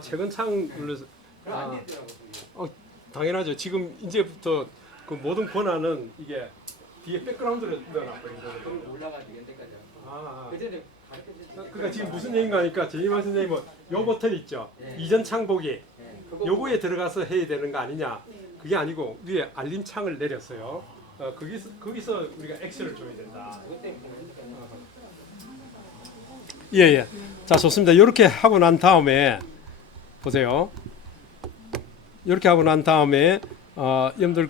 최근 창 눌러서 그럼 안 되더라고요. 당연하죠. 지금 이제부터 그 모든 권한은 이게 뒤에 백그라운드를 넣어놨거든요. 올라가지 현재까지. 그 전에 가르쳐 주신. 그러니까 지금 무슨 얘기인가 하니까 제이만 선생님은 요 버튼 있죠. 네. 이전 창 보기. 그거 요거에 들어가서 해야 되는 거 아니냐. 그게 아니고 위에 알림 창을 내렸어요. 거기서 우리가 액션을 줘야 된다. 그것 때문에 그러니까. 예. 자, 좋습니다. 이렇게 하고 난 다음에 보세요. 이렇게 하고 난 다음에 여러분들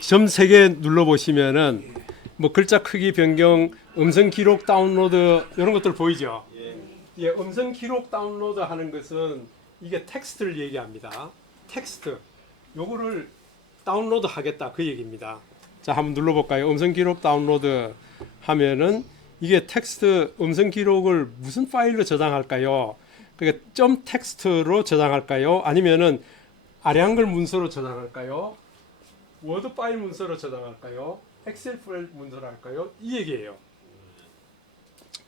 점 3개 눌러 보시면은 뭐 글자 크기 변경, 음성 기록 다운로드 이런 것들 보이죠? 예, 음성 기록 다운로드 하는 것은 이게 텍스트를 얘기합니다. 텍스트. 요거를 다운로드 하겠다 그 얘기입니다. 자, 한번 눌러 볼까요? 음성 기록 다운로드 하면은 이게 텍스트 음성 기록을 무슨 파일로 저장할까요? 그러니까 점 텍스트로 저장할까요? 아니면은 아량글 문서로 저장할까요? 워드 파일 문서로 저장할까요? 엑셀 파일 문서로 할까요? 이 얘기예요.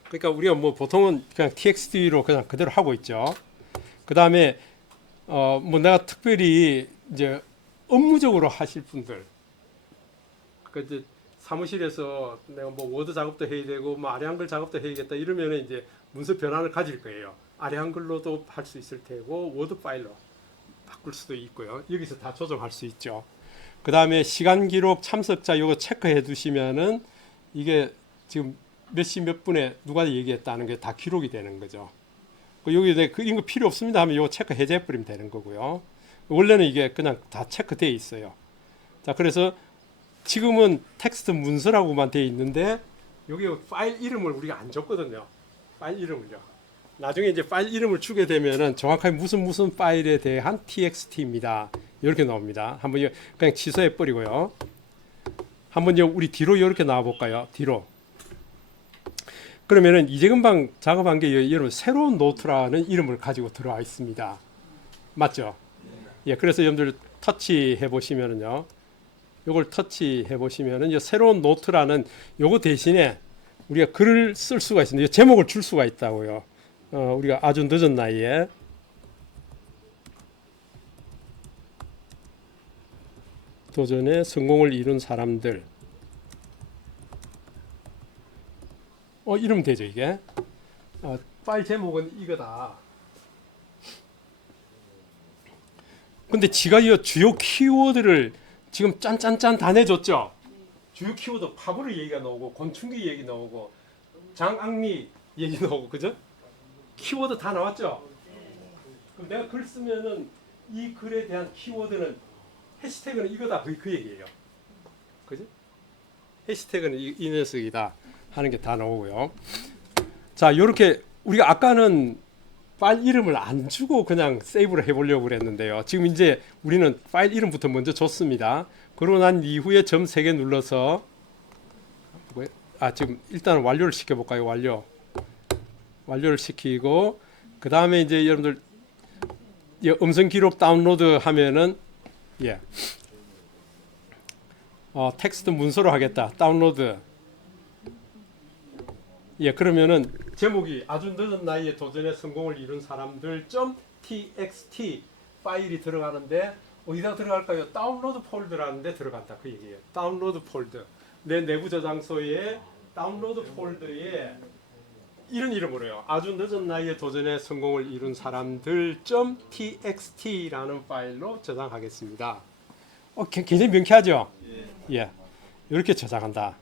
그러니까 우리가 뭐 보통은 그냥 txt로 그냥 그대로 하고 있죠. 그 다음에 뭐 내가 특별히 이제 업무적으로 하실 분들, 그러니까 이제 사무실에서 내가 뭐 워드 작업도 해야 되고 뭐 아량글 작업도 해야겠다 이러면은 이제 문서 변환을 가질 거예요. 아량글로도 할 수 있을 테고 워드 파일로 바꿀 수도 있고요. 여기서 다 조정할 수 있죠. 그 다음에 시간 기록 참석자 요거 체크해 두시면은 이게 지금 몇 시 몇 분에 누가 얘기했다는 게 다 기록이 되는 거죠. 여기 이거 필요 없습니다 하면 요거 체크 해제해 버리면 되는 거고요. 원래는 이게 그냥 다 체크되어 있어요. 자, 그래서 지금은 텍스트 문서라고만 되어 있는데 여기 파일 이름을 우리가 안 줬거든요. 파일 이름을요. 나중에 이제 파일 이름을 주게 되면은 정확하게 무슨 파일에 대한 txt입니다. 이렇게 나옵니다. 한번 그냥 취소해 버리고요. 한번 우리 뒤로 이렇게 나와 볼까요? 뒤로. 그러면은 이제 금방 작업한 게 여러분 새로운 노트라는 이름을 가지고 들어와 있습니다. 맞죠? 예, 그래서 여러분들 터치해 보시면은요. 요걸 터치해 보시면은 새로운 노트라는 요거 대신에 우리가 글을 쓸 수가 있습니다. 제목을 줄 수가 있다고요. 우리가 아주 늦은 나이에 도전에 성공을 이룬 사람들 이러면 되죠. 이게 파일 제목은 이거다. 근데 지가 이 주요 키워드를 지금 짠짠짠 다 내줬죠. 주요 키워드 파브르 얘기가 나오고 곤충기 얘기 나오고 장악리 얘기 나오고 그죠? 키워드 다 나왔죠. 그럼 내가 글 쓰면은 이 글에 대한 키워드는 해시태그는 이거다 그 얘기예요. 그죠? 해시태그는 이 녀석이다 하는 게 다 나오고요. 자, 이렇게 우리가 아까는 파일 이름을 안 주고 그냥 세이브를 해보려고 그랬는데요. 지금 이제 우리는 파일 이름부터 먼저 줬습니다. 그러고 난 이후에 점 3개 눌러서 지금 일단 완료를 시켜볼까요? 완료를 시키고 그 다음에 이제 여러분들 음성 기록 다운로드 하면은 텍스트 문서로 하겠다. 다운로드. 그러면은 제목이 아주 늦은 나이에 도전에 성공을 이룬 사람들 .txt 파일이 들어가는데 어디다 들어갈까요? 다운로드 폴더라는 데 들어간다 그 얘기예요. 다운로드 폴더. 내 내부 저장소에 다운로드 폴더에 이런 이름으로요. 아주 늦은 나이에 도전에 성공을 이룬 사람들 .txt라는 파일로 저장하겠습니다. 굉장히 명쾌하죠? 예. 이렇게 저장한다.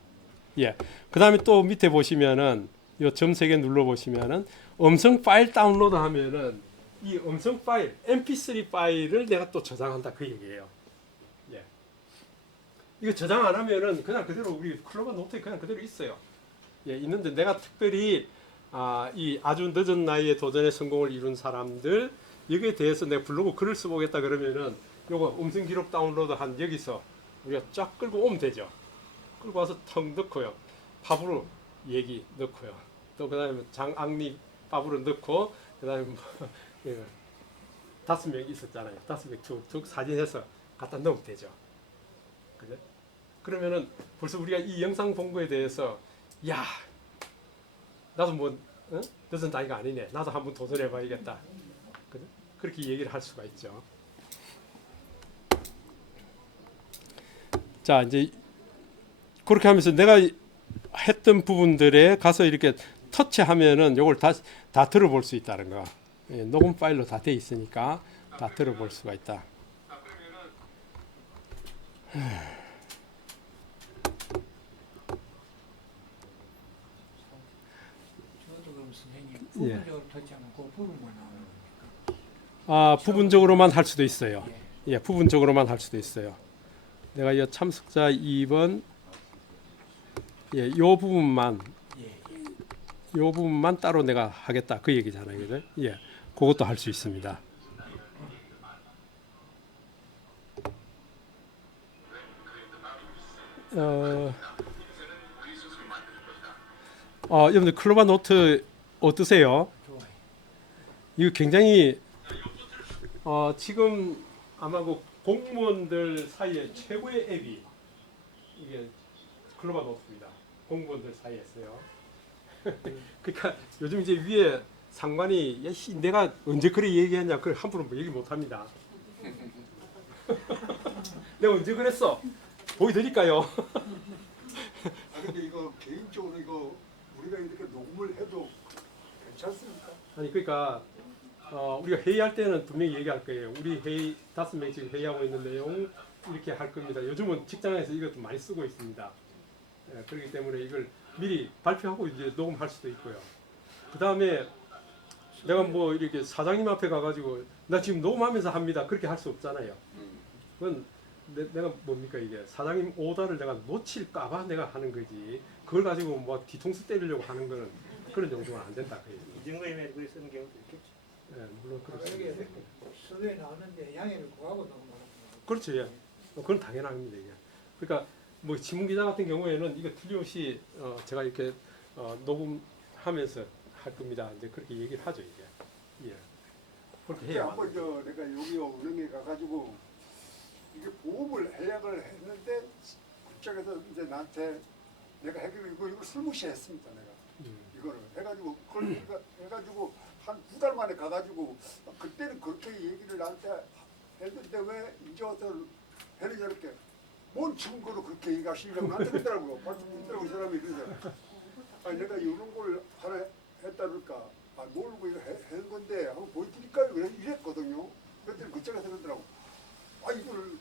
예. 그 다음에 또 밑에 보시면은 요 점 3개 눌러 보시면은 음성 파일 다운로드 하면은 이 음성 파일 mp3 파일을 내가 또 저장한다 그 얘기예요. 예. 이거 저장 안 하면은 그냥 그대로 우리 클로버 노트에 그냥 그대로 있어요. 예, 있는데 내가 특별히 이 아주 늦은 나이에 도전에 성공을 이룬 사람들 여기에 대해서 내가 블로그 글을 써보겠다 그러면은 요거 음성 기록 다운로드 한 여기서 우리가 쫙 끌고 오면 되죠. 끌고 와서 턱 넣고요. 팝으로 얘기 넣고요. 또 그다음에 장앙리 팝으로 넣고 그다음에 뭐 5명 있었잖아요. 5명 툭 사진해서 갖다 넣으면 되죠. 그죠? 그러면은 벌써 우리가 이 영상 본 거에 대해서 야 나도 뭐 늦은 나이가 아니네. 나도 한번 도전해 봐야겠다. 그죠? 그렇게 얘기를 할 수가 있죠. 자 이제 그렇게 하면서 내가 했던 부분들에 가서 이렇게 터치하면은 요걸 다 들어볼 수 있다는 거. 예, 녹음 파일로 다 돼 있으니까 다 들어볼 수가 있다. 저도 그럼 선생님 예. 부분적으로 터치하면 그 부분만 나오는 겁니까? 부분적으로만 할 수도 있어요. 예, 부분적으로만 할 수도 있어요. 내가 이 참석자 2번 예, 요 부분만 요 부분만 따로 내가 하겠다 그 얘기잖아요. 그죠? 예. 그것도 할 수 있습니다. 여러분들 클로바 노트 어떠세요? 이거 굉장히 지금 아마 그 공무원들 사이에 최고의 앱이 이게 클로바 노트입니다. 공무원들 사이에서요. 그러니까 요즘 이제 위에 상관이 내가 언제 그래 얘기했냐 그걸 함부로 얘기 못합니다. 내가 언제 그랬어? 보여드릴까요? 근데 이거 개인적으로 이거 우리가 이렇게 녹음을 해도 괜찮습니까? 아니 그러니까 우리가 회의할 때는 분명히 얘기할 거예요. 우리 회의 5명 지금 회의하고 있는 내용 이렇게 할 겁니다. 요즘은 직장에서 이것도 많이 쓰고 있습니다. 예, 그렇기 때문에 이걸 미리 발표하고 이제 녹음할 수도 있고요. 그 다음에 내가 뭐 이렇게 사장님 앞에 가가지고 나 지금 녹음하면서 합니다. 그렇게 할 수 없잖아요. 그건 내가 뭡니까 이게 사장님 오더를 내가 놓칠까봐 내가 하는 거지. 그걸 가지고 뭐 뒤통수 때리려고 하는 거는 그런 정도는 안 된다. 이 정도이면 그걸 쓰는 경우도 있겠죠. 예, 물론 그렇습니다. 서류에 나오는데 양해를 구하고 녹음하는 그렇죠. 예. 그건 당연합니다. 이게. 그러니까 뭐 신문 기자 같은 경우에는 이거 틀림없이 제가 이렇게 녹음하면서 할 겁니다. 이제 그렇게 얘기를 하죠 이게. 예. 그렇게 해야. 한번 내가 여기 은행에 가가지고 이게 보험을 해약을 했는데 그쪽에서 이제 나한테 내가 이거 슬무시했습니다. 내가 이거를 해가지고 그걸 해가지고 한 2달 만에 가가지고 그때는 그렇게 얘기를 나한테 했는데 왜 이제 와서 해는 저렇게 뭔 증거로 그렇게 얘기하시려고 나한테 그러더라고요. 말씀드리더라고 이 사람이 그러죠. 아니 내가 이런 걸 하나 했다 그럴까 모르고 이거 한 건데 한번 보여드릴까요? 이랬거든요. 그랬더니 그쪽에서 그러더라고. 이걸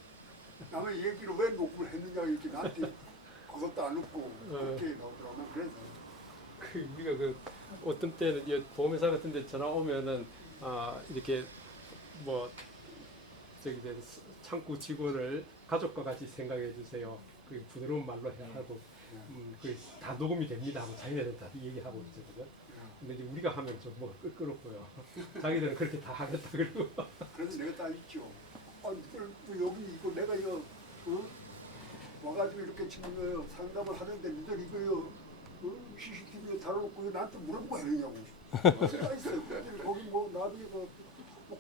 남의 얘기를 왜 녹음을 했느냐 이렇게 나한테 그것도 안 웃고 그렇게 나오더라고요. 그래서 우리가 그 어떤 때는 보험회사 같은 데 전화 오면은 이렇게 뭐 저기 창구 직원을 가족과 같이 생각해 주세요. 그 부드러운 말로 해야 하고 그 다 녹음이 됩니다 하고 자기네들 다 얘기하고 있거든요. 근데 이제 우리가 하면 좀 뭐 끄끄럽고요. 자기들은 그렇게 다 하겠다 그러고. 그래서 내가 다 있죠. 여기 이거 내가 이거 와가지고 이렇게 지금 상담을 하는데 니들 이거 CCTV에 다뤄놓고 나한테 물어보고 해느냐고. 제가 있어요. 거기 뭐 나중에 뭐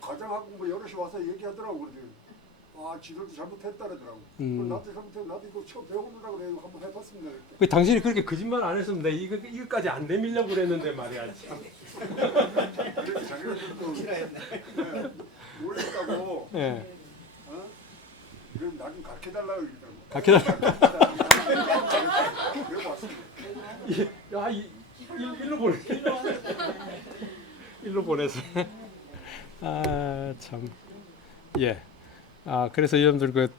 가장하고 뭐 여럿이 와서 얘기하더라고. 그러더니 지들도 잘못했다 그러더라고. 나도 잘못했 나도 이거 처음 배워보느라고 그래 한번 해봤습니다. 이렇게. 당신이 그렇게 거짓말 안 했으면 내가 이거까지 안 내밀려고 그랬는데 말이야. 참. 그래서 자기네들도 놀랬다고. 예. 그럼 나 좀 가르쳐달라고 그러더라고. 가르쳐달라. 그러고 왔습니다. 야, 일로 보내. 일로 보내서. 아, 참. 예. 아, 그래서 여러분들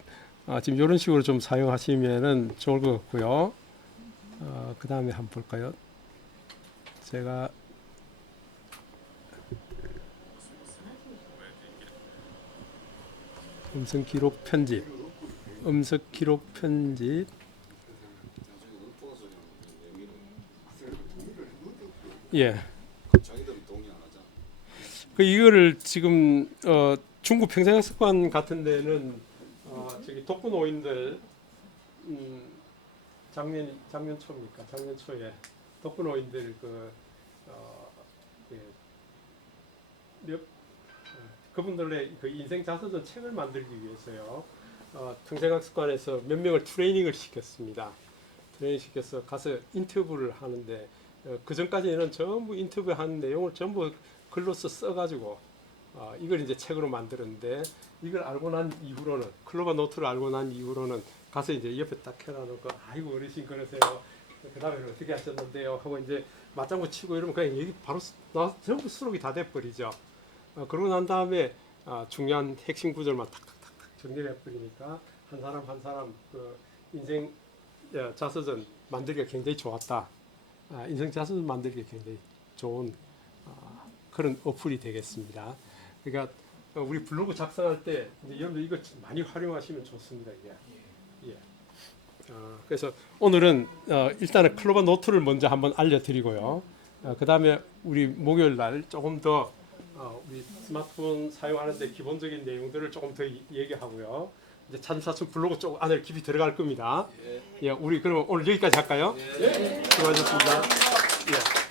지금 이런 식으로 좀 사용하시면은 좋을 것 같고요. 그 다음에 한번 볼까요? 제가 음성 기록 편집, 예. 이거를 지금 중국 평생학습관 같은 데는 저기 독거노인들 작년 초입니까? 작년 초에 독거노인들 그분들의 그 인생 자서전 책을 만들기 위해서요. 평생학습관에서 몇 명을 트레이닝을 시켰습니다. 트레이닝 시켜서 가서 인터뷰를 하는데 그 전까지는 전부 인터뷰한 내용을 전부 글로서 써가지고 이걸 이제 책으로 만들었는데 이걸 알고 난 이후로는 클로바 노트를 알고 난 이후로는 가서 이제 옆에 딱 해놔놓고 아이고 어르신 그러세요. 그 다음에는 어떻게 하셨는데요 하고 이제 맞장구 치고 이러면 그냥 여기 바로 전부 수록이 다 돼버리죠. 그러고 난 다음에 중요한 핵심 구절만 탁탁탁탁 정리를 해버리니까 한 사람 한 사람 그 인생 자서전 만들기가 굉장히 좋았다. 인생 자서전 만들기가 굉장히 좋은 그런 어플이 되겠습니다. 그러니까 우리 블로그 작성할 때 이제 여러분들 이거 많이 활용하시면 좋습니다. 이게. 예. 그래서 오늘은 일단은 클로바 노트를 먼저 한번 알려드리고요. 그 다음에 우리 목요일 날 조금 더 우리 스마트폰 사용하는데 기본적인 내용들을 조금 더 얘기하고요. 이제 찬사춘 블로그 쪽 안에 깊이 들어갈 겁니다. 예, 우리 그러면 오늘 여기까지 할까요? 수고하셨습니다. 예.